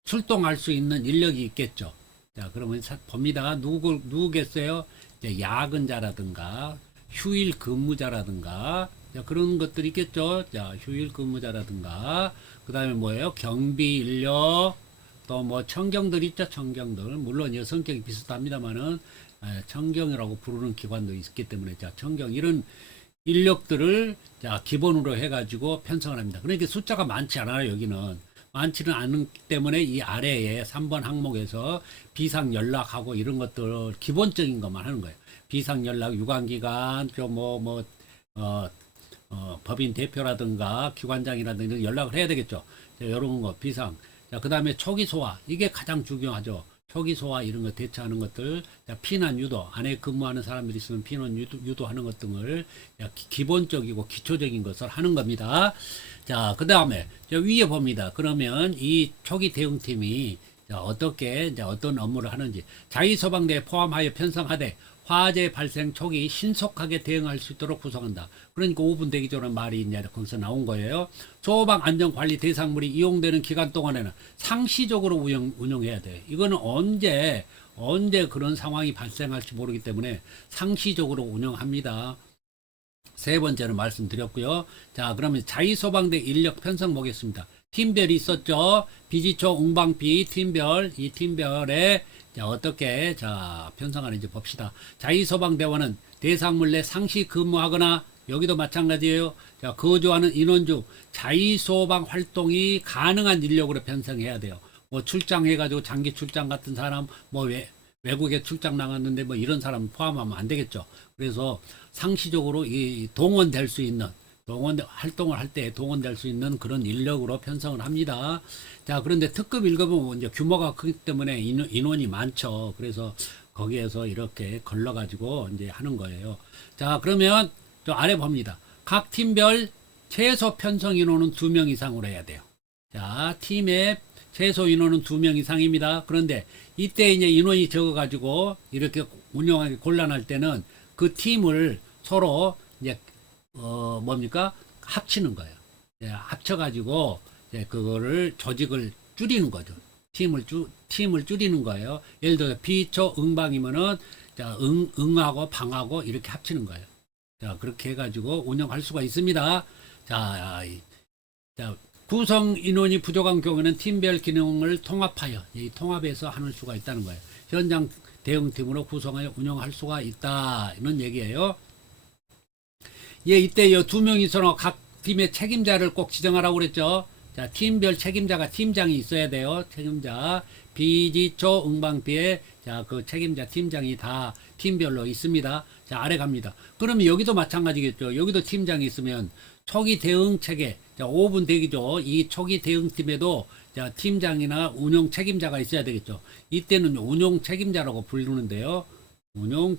출동할 수 있는 인력이 있겠죠. 자, 그러면 봅니다. 누구겠어요? 이제 야근자라든가, 휴일 근무자라든가, 자, 그런 것들이 있겠죠. 자, 휴일 근무자라든가, 그 다음에 뭐예요? 경비 인력, 또 뭐 청경들 있죠. 청경들. 물론 이 성격이 비슷합니다만은, 청경이라고 부르는 기관도 있기 때문에, 자, 청경, 이런 인력들을 자 기본으로 해가지고 편성을 합니다. 그러니까 숫자가 많지 않아요. 여기는 많지는 않기 때문에 이 아래에 3번 항목에서 비상 연락하고 이런 것들 기본적인 것만 하는 거예요. 비상 연락, 유관기관, 법인 대표라든가 기관장이라든가 연락을 해야 되겠죠. 자, 이런 거 비상. 자, 그 다음에 초기 소화, 이게 가장 중요하죠. 초기 소화 이런 거 대처하는 것들, 피난 유도, 안에 근무하는 사람들이 있으면 피난 유도하는 것 등을 기본적이고 기초적인 것을 하는 겁니다. 자, 그 다음에 위에 봅니다. 그러면 이 초기 대응팀이 어떻게 이제 어떤 업무를 하는지 자의소방대에 포함하여 편성하되 화재 발생 초기 신속하게 대응할 수 있도록 구성한다. 그러니까 5분 대기조라는 말이 이제 거기서 나온 거예요. 소방 안전 관리 대상물이 이용되는 기간 동안에는 상시적으로 운영해야 돼. 이거는 언제 그런 상황이 발생할지 모르기 때문에 상시적으로 운영합니다. 세 번째로 말씀드렸고요. 자, 그러면 자의소방대 인력 편성 보겠습니다. 팀별이 있었죠. 비지초, 웅방비, 팀별, 이 팀별에 자, 어떻게 편성하는지 봅시다. 자의소방대원은 대상물 내 상시 근무하거나 여기도 마찬가지예요. 자, 거주하는 인원 중 자의소방 활동이 가능한 인력으로 편성해야 돼요. 뭐 출장해가지고 장기 출장 같은 사람, 뭐 외국에 출장 나갔는데 뭐 이런 사람 포함하면 안 되겠죠. 그래서 상시적으로 이 동원될 수 있는 활동을 할 때 동원될 수 있는 그런 인력으로 편성을 합니다. 자, 그런데 특급 1급은 이제 규모가 크기 때문에 인원이 많죠. 그래서 거기에서 이렇게 걸러가지고 이제 하는 거예요. 자, 그러면 저 아래 봅니다. 각 팀별 최소 편성 인원은 2명 이상으로 해야 돼요. 자, 팀의 최소 인원은 2명 이상입니다. 그런데 이때 이제 인원이 적어가지고 이렇게 운영하기 곤란할 때는 그 팀을 서로 이제 뭡니까? 합치는 거예요. 예, 합쳐가지고 이제 그거를 조직을 줄이는 거죠. 팀을 줄이는 거예요. 예를 들어 비초 응방이면은 자, 응하고 방하고 이렇게 합치는 거예요. 자, 그렇게 해가지고 운영할 수가 있습니다. 자, 구성 인원이 부족한 경우에는 팀별 기능을 통합하여 이 통합해서 하는 수가 있다는 거예요. 현장 대응팀으로 구성하여 운영할 수가 있다 이런 얘기예요. 예, 이때 2명 이상으로 각 팀의 책임자를 꼭 지정하라고 그랬죠. 자, 팀별 책임자가 팀장이 있어야 돼요. 책임자 비지초 응방비에 자, 그 책임자 팀장이 다 팀별로 있습니다. 자, 아래 갑니다. 그러면 여기도 마찬가지겠죠. 여기도 팀장이 있으면 초기 대응 체계, 자, 5분 대기죠. 이 초기 대응팀에도 자, 팀장이나 운영 책임자가 있어야 되겠죠. 이때는 운영 책임자라고 부르는데요. 운영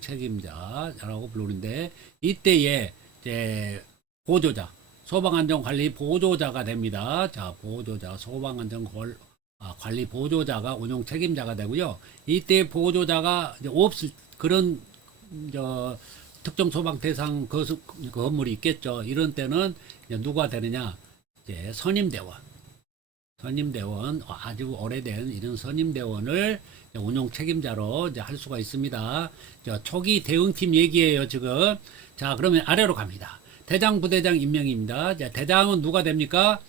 책임자라고 부르는데 이때에 이제 보조자, 소방안전관리 보조자가 됩니다. 자, 보조자, 소방안전관리 보조자가 운영 책임자가 되고요. 이때 보조자가 이제 없을 그런 특정 소방 대상 건물이 있겠죠. 이런 때는 이제 누가 되느냐? 이제 선임대원, 아주 오래된 이런 선임대원을 운용 책임자로 이제 할 수가 있습니다. 초기 대응팀 얘기예요, 지금. 자, 그러면 아래로 갑니다. 대장, 부대장 임명입니다. 자, 대장은 누가 됩니까?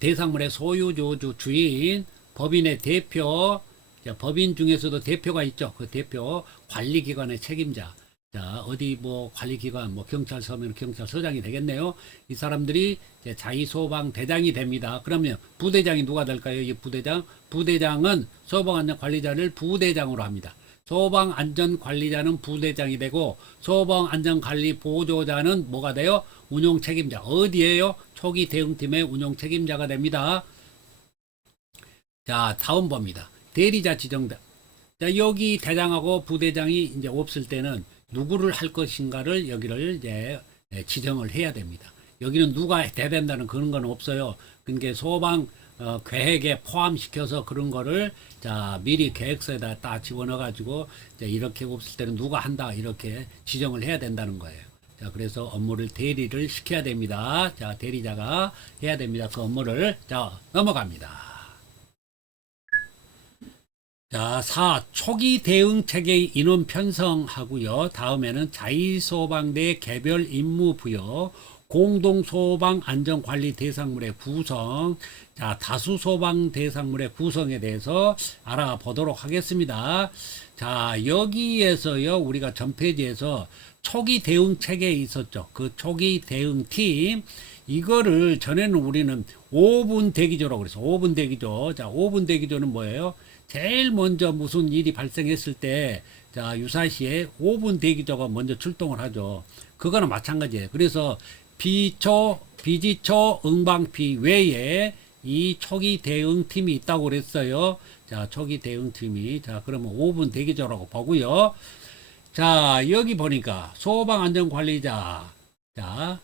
대상물의 소유주, 주인, 법인의 대표, 자, 법인 중에서도 대표가 있죠. 그 대표, 관리기관의 책임자. 자, 어디 관리기관, 경찰서면 경찰서장이 되겠네요. 이 사람들이 이제 자위소방대장이 됩니다. 그러면 부대장이 누가 될까요? 이 부대장은 소방안전관리자를 부대장으로 합니다. 소방안전관리자는 부대장이 되고 소방안전관리보조자는 뭐가 돼요? 운용책임자. 어디에요? 초기 대응팀의 운용책임자가 됩니다. 자, 다음 봅니다. 대리자 지정자. 자, 여기 대장하고 부대장이 이제 없을 때는 누구를 할 것인가를 여기를 이제 지정을 해야 됩니다. 여기는 누가 돼야 된다는 그런 건 없어요. 그러니까 소방 계획에 포함시켜서 그런 거를 자, 미리 계획서에다 딱 집어넣어 가지고 이렇게 없을 때는 누가 한다 이렇게 지정을 해야 된다는 거예요. 자, 그래서 업무를 대리를 시켜야 됩니다. 자, 대리자가 해야 됩니다. 그 업무를. 자, 넘어갑니다. 자, 4. 초기 대응 체계 인원 편성하고요. 다음에는 자위소방대 개별 임무 부여, 공동소방 안전관리 대상물의 구성, 자, 다수소방 대상물의 구성에 대해서 알아보도록 하겠습니다. 자, 여기에서요, 우리가 전 페이지에서 초기 대응 체계에 있었죠. 그 초기 대응 팀, 이거를 전에는 우리는 5분 대기조라고 그래서 5분 대기조. 자, 5분 대기조는 뭐예요? 제일 먼저 무슨 일이 발생했을 때, 자, 유사시에 5분 대기조가 먼저 출동을 하죠. 그거는 마찬가지예요. 그래서 비지초 응방피 외에 이 초기 대응팀이 있다고 그랬어요. 자, 초기 대응팀이. 자, 그러면 5분 대기조라고 보고요. 자, 여기 보니까 소방안전관리자. 자,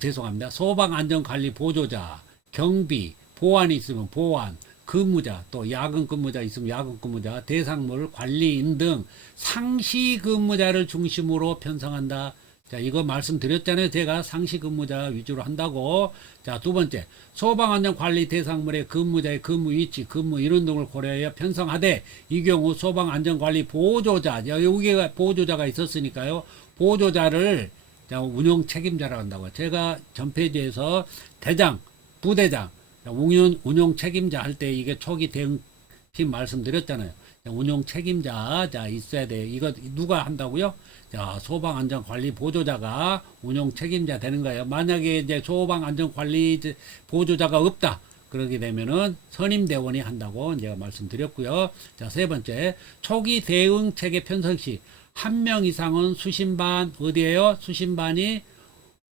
죄송합니다. 소방안전관리 보조자, 경비, 보안이 있으면 보안, 근무자, 또 야근 근무자 있으면 야근 근무자, 대상물, 관리인 등 상시 근무자를 중심으로 편성한다. 자, 이거 말씀드렸잖아요. 제가 상시 근무자 위주로 한다고. 자, 두 번째, 소방안전관리 대상물의 근무자의 근무 위치, 근무 이런 등을 고려하여 편성하되, 이 경우 소방안전관리 보조자, 여기가 보조자가 있었으니까요. 보조자를 자, 운영 책임자라고 한다고. 제가 전 페이지에서 대장, 부대장, 운영 책임자 할 때 이게 초기 대응팀 말씀드렸잖아요. 운영 책임자 자 있어야 돼요. 이거 누가 한다고요? 자, 소방안전관리 보조자가 운영 책임자 되는 거예요. 만약에 이제 소방안전관리 보조자가 없다. 그러게 되면은 선임대원이 한다고 제가 말씀드렸고요. 자, 세 번째, 초기 대응 체계 편성 시 한 명 이상은 수신반 어디에요? 수신반이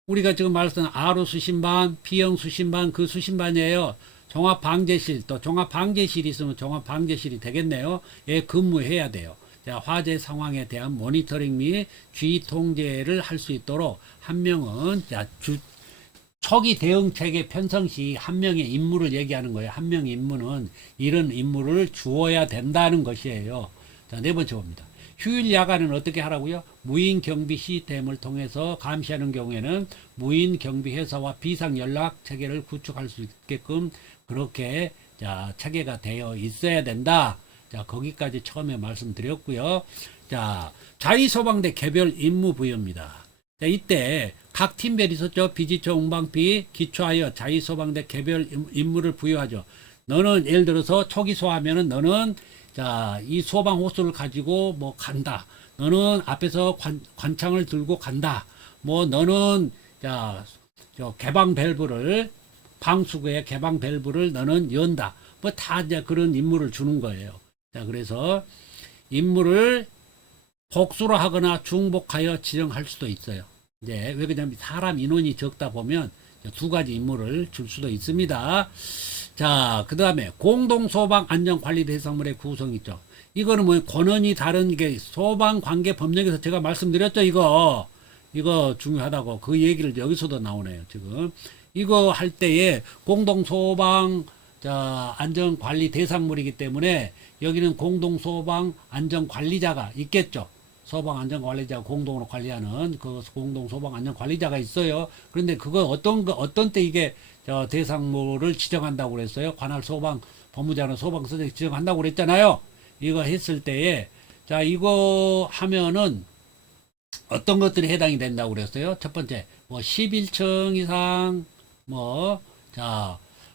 우리가 지금 말했던 R호 수신반, B형 수신반 그 수신반이에요. 종합방재실 또 종합방재실이 있으면 종합방재실이 되겠네요. 예, 근무해야 돼요. 자, 화재 상황에 대한 모니터링 및 주의 통제를 할 수 있도록 한 명은 초기 대응 체계 편성 시 한 명의 임무를 얘기하는 거예요. 한 명의 임무는 이런 임무를 주어야 된다는 것이에요. 자, 네 번째 봅니다. 휴일 야간은 어떻게 하라고요? 무인 경비 시스템을 통해서 감시하는 경우에는 무인 경비 회사와 비상 연락 체계를 구축할 수 있게끔 그렇게 자, 체계가 되어 있어야 된다. 자, 거기까지 처음에 말씀드렸고요. 자, 자위소방대 개별 임무 부여입니다. 자, 이때 각 팀별 있었죠. 비지처 운방비 기초하여 자위소방대 개별 임무를 부여하죠. 너는 예를 들어서 초기소 하면은 너는 자, 이 소방 호스를 가지고 뭐 간다. 너는 앞에서 관창을 들고 간다. 뭐 너는 자, 저 개방 밸브를 방수구의 개방 밸브를 너는 연다. 뭐 다 이제 그런 임무를 주는 거예요. 자, 그래서 임무를 복수로 하거나 중복하여 지정할 수도 있어요. 이제 왜 그러냐면 사람 인원이 적다 보면 두 가지 임무를 줄 수도 있습니다. 자, 그 다음에 공동소방안전관리대상물의 구성 있죠. 이거는 뭐 권한이 다른 게 소방관계법령에서 제가 말씀드렸죠. 이거 중요하다고 그 얘기를 여기서도 나오네요. 지금 이거 할 때에 공동소방 안전관리대상물이기 때문에 여기는 공동소방안전관리자가 있겠죠. 소방안전관리자가 공동으로 관리하는 그 공동소방안전관리자가 있어요. 그런데 그거 어떤 때 이게 대상물을 지정한다고 그랬어요. 관할 소방 법무자는 소방서장 지정한다고 그랬잖아요. 이거 했을 때에 자, 이거 하면은 어떤 것들이 해당이 된다고 그랬어요. 첫 번째 뭐 11층 이상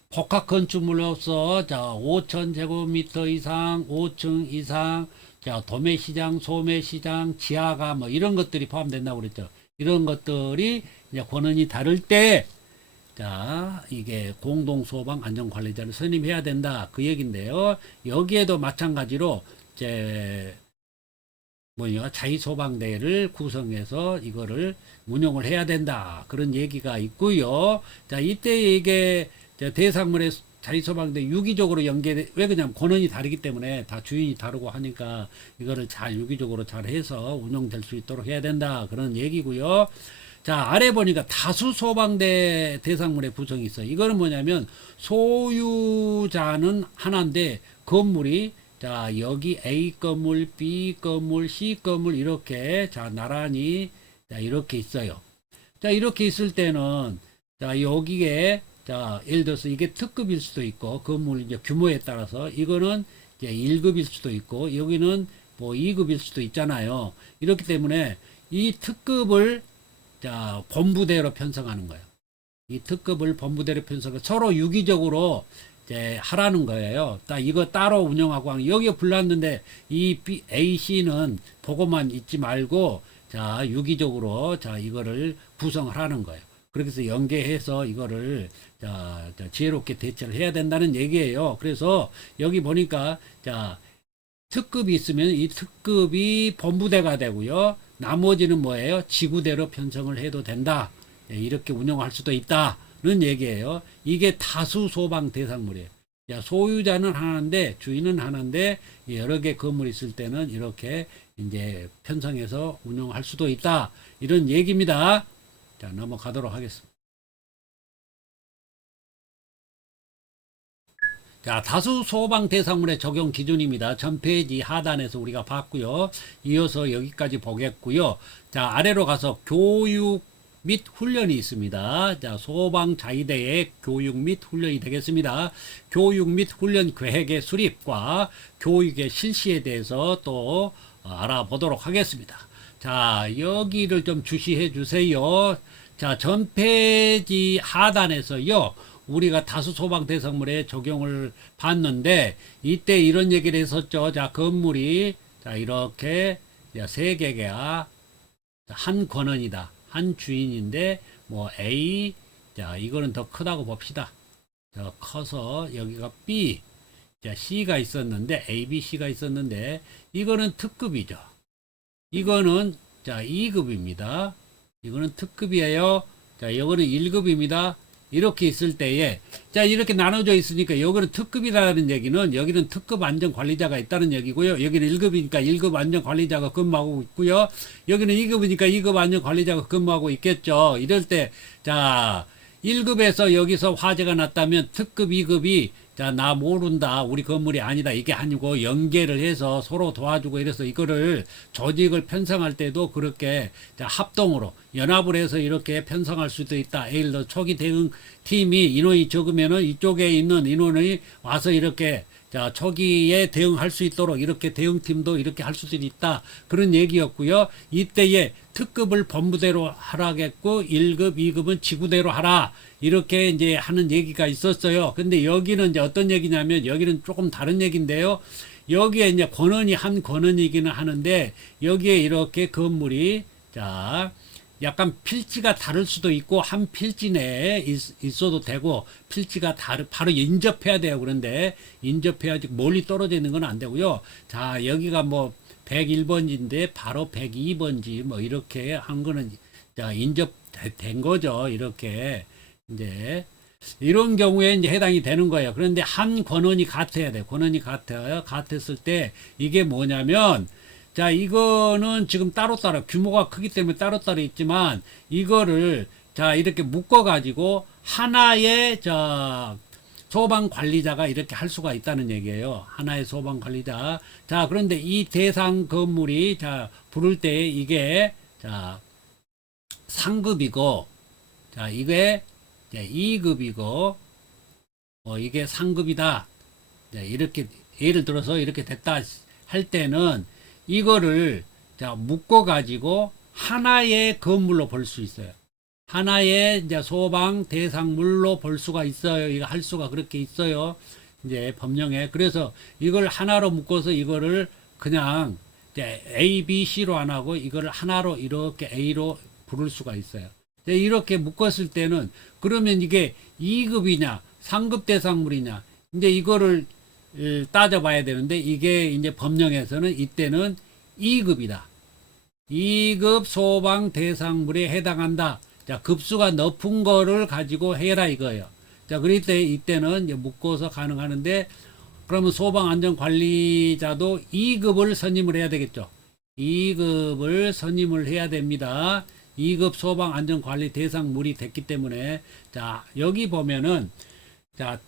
복합 건축물로서 5,000제곱미터 이상 5층 이상 도매시장 소매시장 지하가 뭐 이런 것들이 포함된다고 그랬죠. 이런 것들이 이제 권한이 다를 때 이게 공동소방 안전관리자를 선임해야 된다. 그 얘기인데요. 여기에도 마찬가지로 자위소방대를 구성해서 이거를 운영을 해야 된다. 그런 얘기가 있고요. 자, 이때 이게 대상물의 자위소방대 유기적으로 왜 그러냐면 권한이 다르기 때문에 다 주인이 다르고 하니까 이거를 잘 유기적으로 잘 해서 운영될 수 있도록 해야 된다. 그런 얘기고요. 자, 아래 보니까 다수 소방대 대상물의 구성이 있어요. 이거는 뭐냐면 소유자는 하나인데 건물이 여기 A 건물, B 건물, C 건물 이렇게 나란히 이렇게 있어요. 자, 이렇게 있을 때는 여기에 예를 들어서 이게 특급일 수도 있고 건물 이제 규모에 따라서 이거는 이제 1급일 수도 있고 여기는 뭐 2급일 수도 있잖아요. 이렇기 때문에 이 특급을 본부대로 편성하는 거예요. 이 특급을 본부대로 편성해서 서로 유기적으로 이제 하라는 거예요. 이거 따로 운영하고 하는 여기에 불났는데 이 A, C는 보고만 있지 말고 유기적으로 이거를 구성하라는 거예요. 그렇게 해서 연계해서 이거를 지혜롭게 대처를 해야 된다는 얘기예요. 그래서 여기 보니까 특급이 있으면 이 특급이 본부대가 되고요. 나머지는 뭐예요? 지구대로 편성을 해도 된다. 이렇게 운영할 수도 있다는 얘기예요. 이게 다수 소방 대상물이에요. 소유자는 하나인데 주인은 하나인데 여러 개 건물이 있을 때는 이렇게 이제 편성해서 운영할 수도 있다. 이런 얘기입니다. 자, 넘어가도록 하겠습니다. 자, 다수 소방 대상물의 적용 기준입니다. 전 페이지 하단에서 우리가 봤고요. 이어서 여기까지 보겠고요. 자, 아래로 가서 교육 및 훈련이 있습니다. 자, 소방 자위대의 교육 및 훈련이 되겠습니다. 교육 및 훈련 계획의 수립과 교육의 실시에 대해서 또 알아보도록 하겠습니다. 자, 여기를 좀 주시해 주세요. 자, 전 페이지 하단에서요. 우리가 다수 소방 대상물에 적용을 봤는데 이때 이런 얘기를 했었죠. 자, 건물이 이렇게 세 개가 한 권한이다. 한 주인인데 뭐 A 이거는 더 크다고 봅시다. 자, 커서 여기가 B, 자, C가 있었는데, A, B, C가 있었는데, 이거는 특급이죠. 이거는, 자, 2급입니다. 이거는 특급이에요. 자, 이거는 1급입니다. 이렇게 있을 때에, 자, 이렇게 나눠져 있으니까, 여기는 특급이라는 얘기는, 여기는 특급 안전관리자가 있다는 얘기고요. 여기는 1급이니까 1급 안전관리자가 근무하고 있고요. 여기는 2급이니까 2급 안전관리자가 근무하고 있겠죠. 이럴 때, 자, 1급에서 여기서 화재가 났다면 특급 2급이 자, 나 모른다. 우리 건물이 아니다. 이게 아니고 연계를 해서 서로 도와주고 이래서 이거를 조직을 편성할 때도 그렇게 자, 합동으로 연합을 해서 이렇게 편성할 수도 있다. 예를 들어 초기 대응 팀이 인원이 적으면은 이쪽에 있는 인원이 와서 이렇게 자, 초기에 대응할 수 있도록 이렇게 대응팀도 이렇게 할 수도 있다. 그런 얘기였고요. 이때에 특급을 본부대로 하라겠고 1급, 2급은 지구대로 하라. 이렇게 이제 하는 얘기가 있었어요. 근데 여기는 이제 어떤 얘기냐면 여기는 조금 다른 얘기인데요. 여기에 이제 권한이 한 권한이기는 하는데 여기에 이렇게 건물이 자, 약간 필지가 다를 수도 있고 한 필지 내에 있어도 되고 필지가 바로 인접해야 돼요. 그런데 인접해야지 멀리 떨어져 있는 건 안 되고요. 자, 여기가 뭐 101번지인데 바로 102번지 뭐 이렇게 한 거는 자, 인접된 거죠. 이렇게 이제 이런 경우에 이제 해당이 되는 거예요. 그런데 한 권한이 같아야 돼. 권한이 같아요. 같았을 때 이게 뭐냐면 자, 이거는 지금 따로따로 규모가 크기 때문에 따로따로 있지만 이거를 자, 이렇게 묶어 가지고 하나의 자, 소방 관리자가 이렇게 할 수가 있다는 얘기예요. 하나의 소방 관리자. 자, 그런데 이 대상 건물이 자, 부를 때 이게 자, 상급이고 자, 이게 2급이고 이게 상급이다. 이렇게 예를 들어서 이렇게 됐다 할 때는 이거를 자, 묶어 가지고 하나의 건물로 볼 수 있어요. 하나의 이제 소방 대상물로 볼 수가 있어요. 이거 할 수가 그렇게 있어요. 이제 법령에. 그래서 이걸 하나로 묶어서 이거를 그냥 이제 A, B, C로 안 하고 이거를 하나로 이렇게 A로 부를 수가 있어요. 이렇게 묶었을 때는 그러면 이게 2급이냐, 상급 대상물이냐, 이제 이거를 따져봐야 되는데 이게 이제 법령에서는 이때는 2급이다. 2급 소방 대상물에 해당한다. 자, 급수가 높은 거를 가지고 해라 이거예요. 자, 그럴 때 이때는 이제 묶어서 가능하는데 그러면 소방안전관리자도 2급을 선임을 해야 되겠죠. 2급을 선임을 해야 됩니다. 2급 소방안전관리 대상물이 됐기 때문에 자, 여기 보면은 자,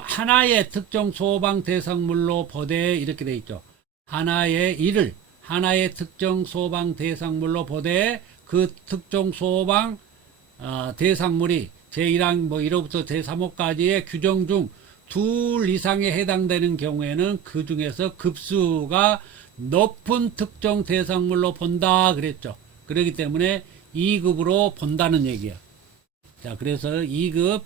하나의 특정 소방 대상물로 보되 이렇게 돼 있죠. 하나의 특정 소방 대상물로 보되 그 특정 소방 대상물이 제1항 뭐 1호부터 제3호까지의 규정 중 둘 이상에 해당되는 경우에는 그 중에서 급수가 높은 특정 대상물로 본다 그랬죠. 그렇기 때문에 2급으로 본다는 얘기야. 자, 그래서 2급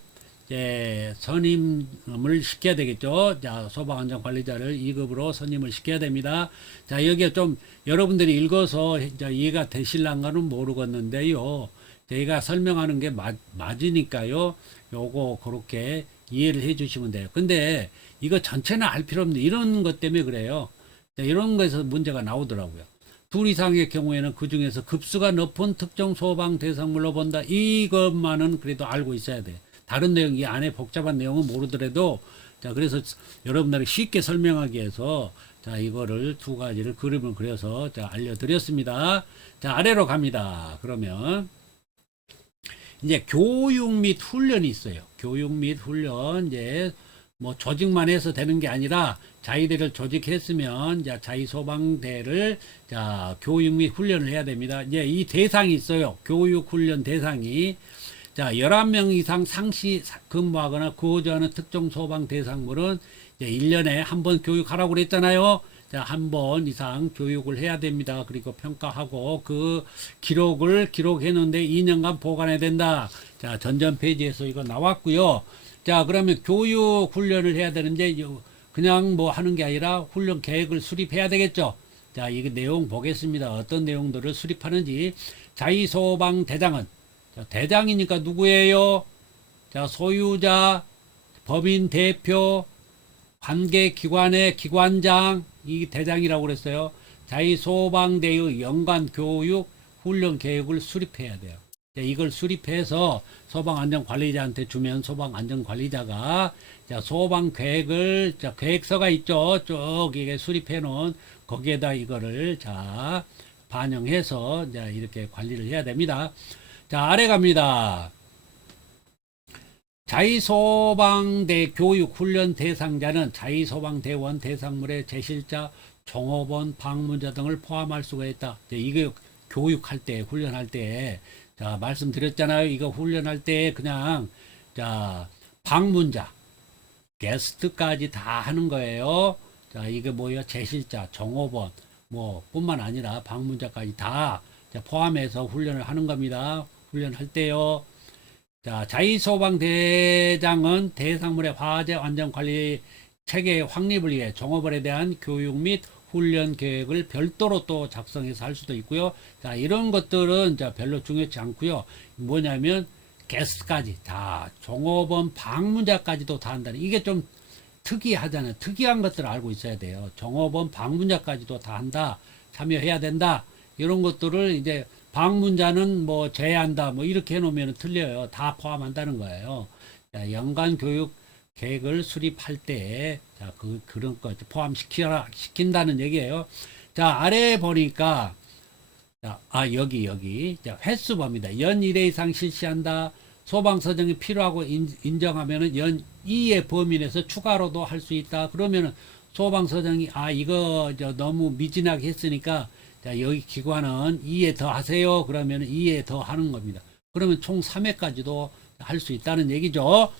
선임을 시켜야 되겠죠. 자, 소방안전관리자를 2급으로 선임을 시켜야 됩니다. 자, 여기에 좀 여러분들이 읽어서 이해가 되실랑가는 모르겠는데요. 저희가 설명하는 게 맞으니까요. 요거 그렇게 이해를 해 주시면 돼요. 근데 이거 전체는 알 필요 없는데 이런 것 때문에 그래요. 자, 이런 거에서 문제가 나오더라고요. 둘 이상의 경우에는 그 중에서 급수가 높은 특정 소방 대상물로 본다. 이것만은 그래도 알고 있어야 돼요. 다른 내용, 이 안에 복잡한 내용은 모르더라도, 자, 그래서 여러분들이 쉽게 설명하기 위해서, 자, 이거를 두 가지를 그림을 그려서, 자, 알려드렸습니다. 자, 아래로 갑니다. 그러면, 이제 교육 및 훈련이 있어요. 교육 및 훈련, 이제, 뭐, 조직만 해서 되는 게 아니라, 자위대를 조직했으면, 이제 자위소방대를, 자, 교육 및 훈련을 해야 됩니다. 이제 이 대상이 있어요. 교육 훈련 대상이. 자, 11명 이상 상시 근무하거나 거주하는 특정 소방 대상물은 이제 1년에 한 번 교육하라고 그랬잖아요. 자, 한 번 이상 교육을 해야 됩니다. 그리고 평가하고 그 기록을 기록했는데 2년간 보관해야 된다. 자, 전전 페이지에서 이거 나왔고요. 자, 그러면 교육 훈련을 해야 되는데 그냥 뭐 하는 게 아니라 훈련 계획을 수립해야 되겠죠. 자, 이게 내용 보겠습니다. 어떤 내용들을 수립하는지. 자위소방대장은 자, 대장이니까 누구예요? 자, 소유자, 법인 대표, 관계기관의 기관장, 이 대장이라고 그랬어요. 자유소방대의 연간 교육 훈련 계획을 수립해야 돼요. 이걸 수립해서 소방안전관리자한테 주면 소방안전관리자가 소방 계획을, 계획서가 있죠. 쭉 이게 수립해 놓은 거기에다 이거를 반영해서 이렇게 관리를 해야 됩니다. 아래 갑니다. 자위소방대 교육훈련 대상자는 자위소방대원 대상물의 제실자, 종업원, 방문자 등을 포함할 수가 있다. 이게 교육할 때, 훈련할 때, 말씀드렸잖아요. 이거 훈련할 때 그냥, 방문자, 게스트까지 다 하는 거예요. 이게 뭐예요? 제실자, 종업원, 뿐만 아니라 방문자까지 다 포함해서 훈련을 하는 겁니다. 훈련할 때요. 자위소방대장은 대상물의 화재 안전관리 체계 확립을 위해 종업원에 대한 교육 및 훈련 계획을 별도로 또 작성해서 할 수도 있고요. 이런 것들은 별로 중요치 않고요. 뭐냐면 게스트까지 종업원 방문자까지도 다 한다는, 이게 좀 특이하잖아요. 특이한 것들을 알고 있어야 돼요. 종업원 방문자까지도 다 한다, 참여해야 된다, 이런 것들을 이제 방문자는 제외한다, 이렇게 해놓으면 틀려요. 다 포함한다는 거예요. 연간 교육 계획을 수립할 때, 그런 거 시킨다는 얘기예요. 아래에 보니까, 여기. 횟수 봅니다. 연 1회 이상 실시한다. 소방서정이 필요하고 인정하면은 연 2의 범위 내에서 추가로도 할 수 있다. 그러면은 소방서정이, 이거 너무 미진하게 했으니까, 여기 기관은 2회 더 하세요. 그러면 2회 더 하는 겁니다. 그러면 총 3회까지도 할 수 있다는 얘기죠.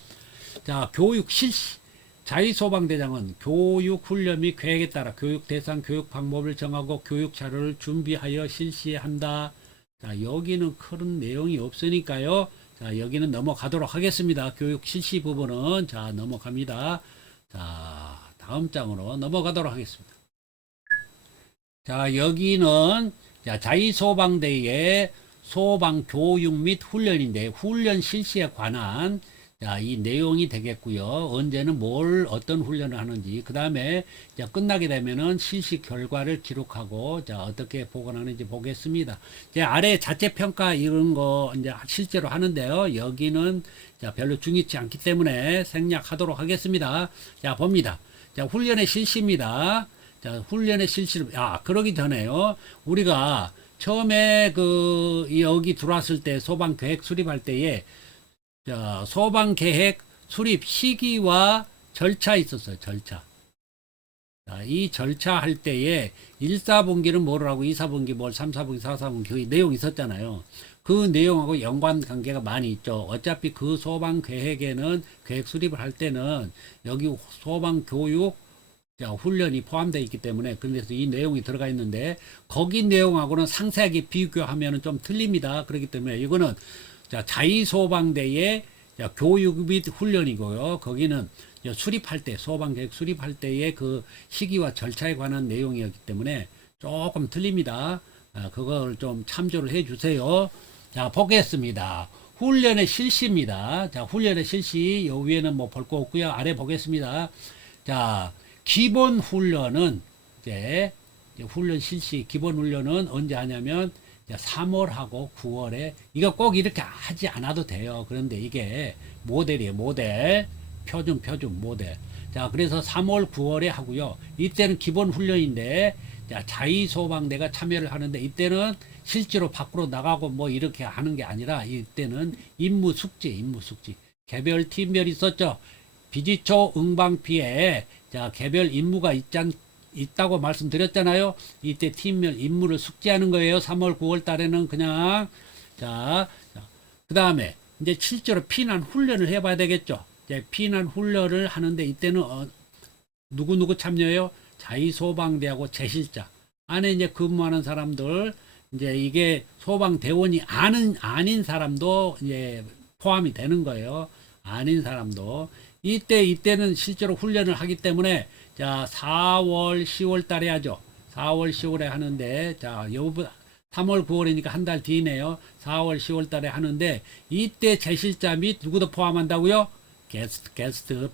교육 실시. 자위소방대장은 교육 훈련 및 계획에 따라 교육 대상, 교육 방법을 정하고 교육 자료를 준비하여 실시한다. 여기는 큰 내용이 없으니까요. 여기는 넘어가도록 하겠습니다. 교육 실시 부분은 넘어갑니다. 다음 장으로 넘어가도록 하겠습니다. 여기는 자위소방대의 소방교육 및 훈련인데, 훈련 실시에 관한 이 내용이 되겠고요. 언제는 어떤 훈련을 하는지, 그 다음에 끝나게 되면은 실시 결과를 기록하고 어떻게 보관하는지 보겠습니다. 아래 자체평가 이런 거 이제 실제로 하는데요. 여기는 별로 중요치 않기 때문에 생략하도록 하겠습니다. 봅니다. 훈련의 실시입니다. 훈련의 실시를, 그러기 전에요. 우리가 처음에 여기 들어왔을 때 소방 계획 수립할 때에, 소방 계획 수립 시기와 절차 있었어요. 절차. 이 절차 할 때에 1, 4분기는 뭐를 하고 2, 4분기 3, 4분기, 4, 4분기 그 내용 있었잖아요. 그 내용하고 연관 관계가 많이 있죠. 어차피 그 소방 계획에는, 계획 수립을 할 때는 여기 소방 교육 훈련이 포함되어 있기 때문에, 그래서 이 내용이 들어가 있는데, 거기 내용하고는 상세하게 비교하면 좀 틀립니다. 그렇기 때문에 이거는 자위소방대의 교육 및 훈련이고요. 거기는 수립할 때, 소방계획 수립할 때의 그 시기와 절차에 관한 내용이었기 때문에 조금 틀립니다. 그걸 좀 참조를 해 주세요. 보겠습니다. 훈련의 실시입니다. 훈련의 실시, 요 위에는 볼 거 없고요. 아래 보겠습니다. 기본 훈련은 훈련 실시, 기본 훈련은 언제 하냐면 3월하고 9월에, 이거 꼭 이렇게 하지 않아도 돼요. 그런데 이게 모델이에요. 모델, 표준 모델. 그래서 3월, 9월에 하고요. 이때는 기본 훈련인데, 자위소방대가 참여를 하는데, 이때는 실제로 밖으로 나가고 이렇게 하는 게 아니라, 이때는 임무 숙지. 개별 팀별 있었죠. 비지초 응방피에 개별 임무가 있다고 말씀드렸잖아요. 이때 팀별 임무를 숙지하는 거예요. 3월, 9월 달에는 그냥. 그 다음에 이제 실제로 피난 훈련을 해봐야 되겠죠. 피난 훈련을 하는데, 이때는 누구 참여해요? 자위소방대하고 제실자 안에 이제 근무하는 사람들, 이제 이게 소방대원이 아닌 사람도 이제 포함이 되는 거예요. 아닌 사람도. 이때는 실제로 훈련을 하기 때문에, 4월, 10월 달에 하죠. 4월, 10월에 하는데, 3월, 9월이니까 한 달 뒤네요. 4월, 10월 달에 하는데, 이때 제실자 및 누구도 포함한다고요? 게스트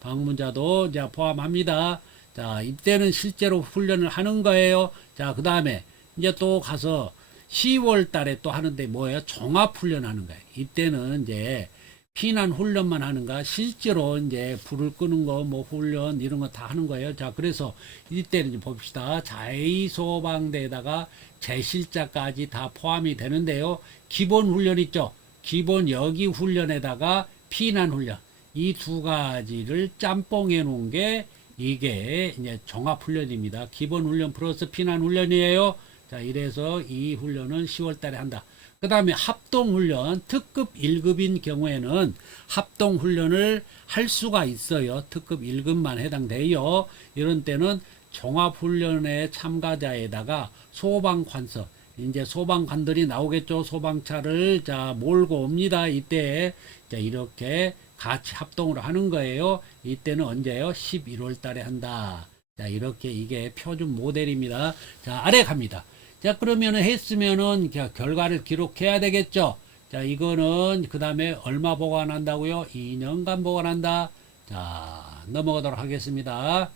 방문자도 이제 포함합니다. 자, 이때는 실제로 훈련을 하는 거예요. 자, 그 다음에 이제 또 가서 10월 달에 또 하는데 뭐예요? 종합 훈련 하는 거예요. 이때는 이제 피난 훈련만 하는가? 실제로 이제 불을 끄는 거, 뭐 훈련 이런 거 다 하는 거예요. 자, 그래서 이때는 이제 봅시다. 자위소방대에다가 제실자까지 다 포함이 되는데요. 기본 훈련 있죠? 기본 여기 훈련에다가 피난 훈련. 이 두 가지를 짬뽕해 놓은 게 이게 이제 종합 훈련입니다. 기본 훈련 플러스 피난 훈련이에요. 자, 이래서 이 훈련은 10월 달에 한다. 그 다음에 합동훈련, 특급 1급인 경우에는 합동훈련을 할 수가 있어요. 특급 1급만 해당돼요. 이런 때는 종합훈련의 참가자에다가 소방관서, 이제 소방관들이 나오겠죠. 소방차를 자 몰고 옵니다. 이때 자 이렇게 같이 합동으로 하는 거예요. 이때는 언제요? 11월 달에 한다. 자 이렇게 이게 표준 모델입니다. 자 아래 갑니다. 자 그러면은 했으면은 결과를 기록해야 되겠죠. 자 이거는 그 다음에 얼마 보관한다고요? 2년간 보관한다. 자 넘어가도록 하겠습니다.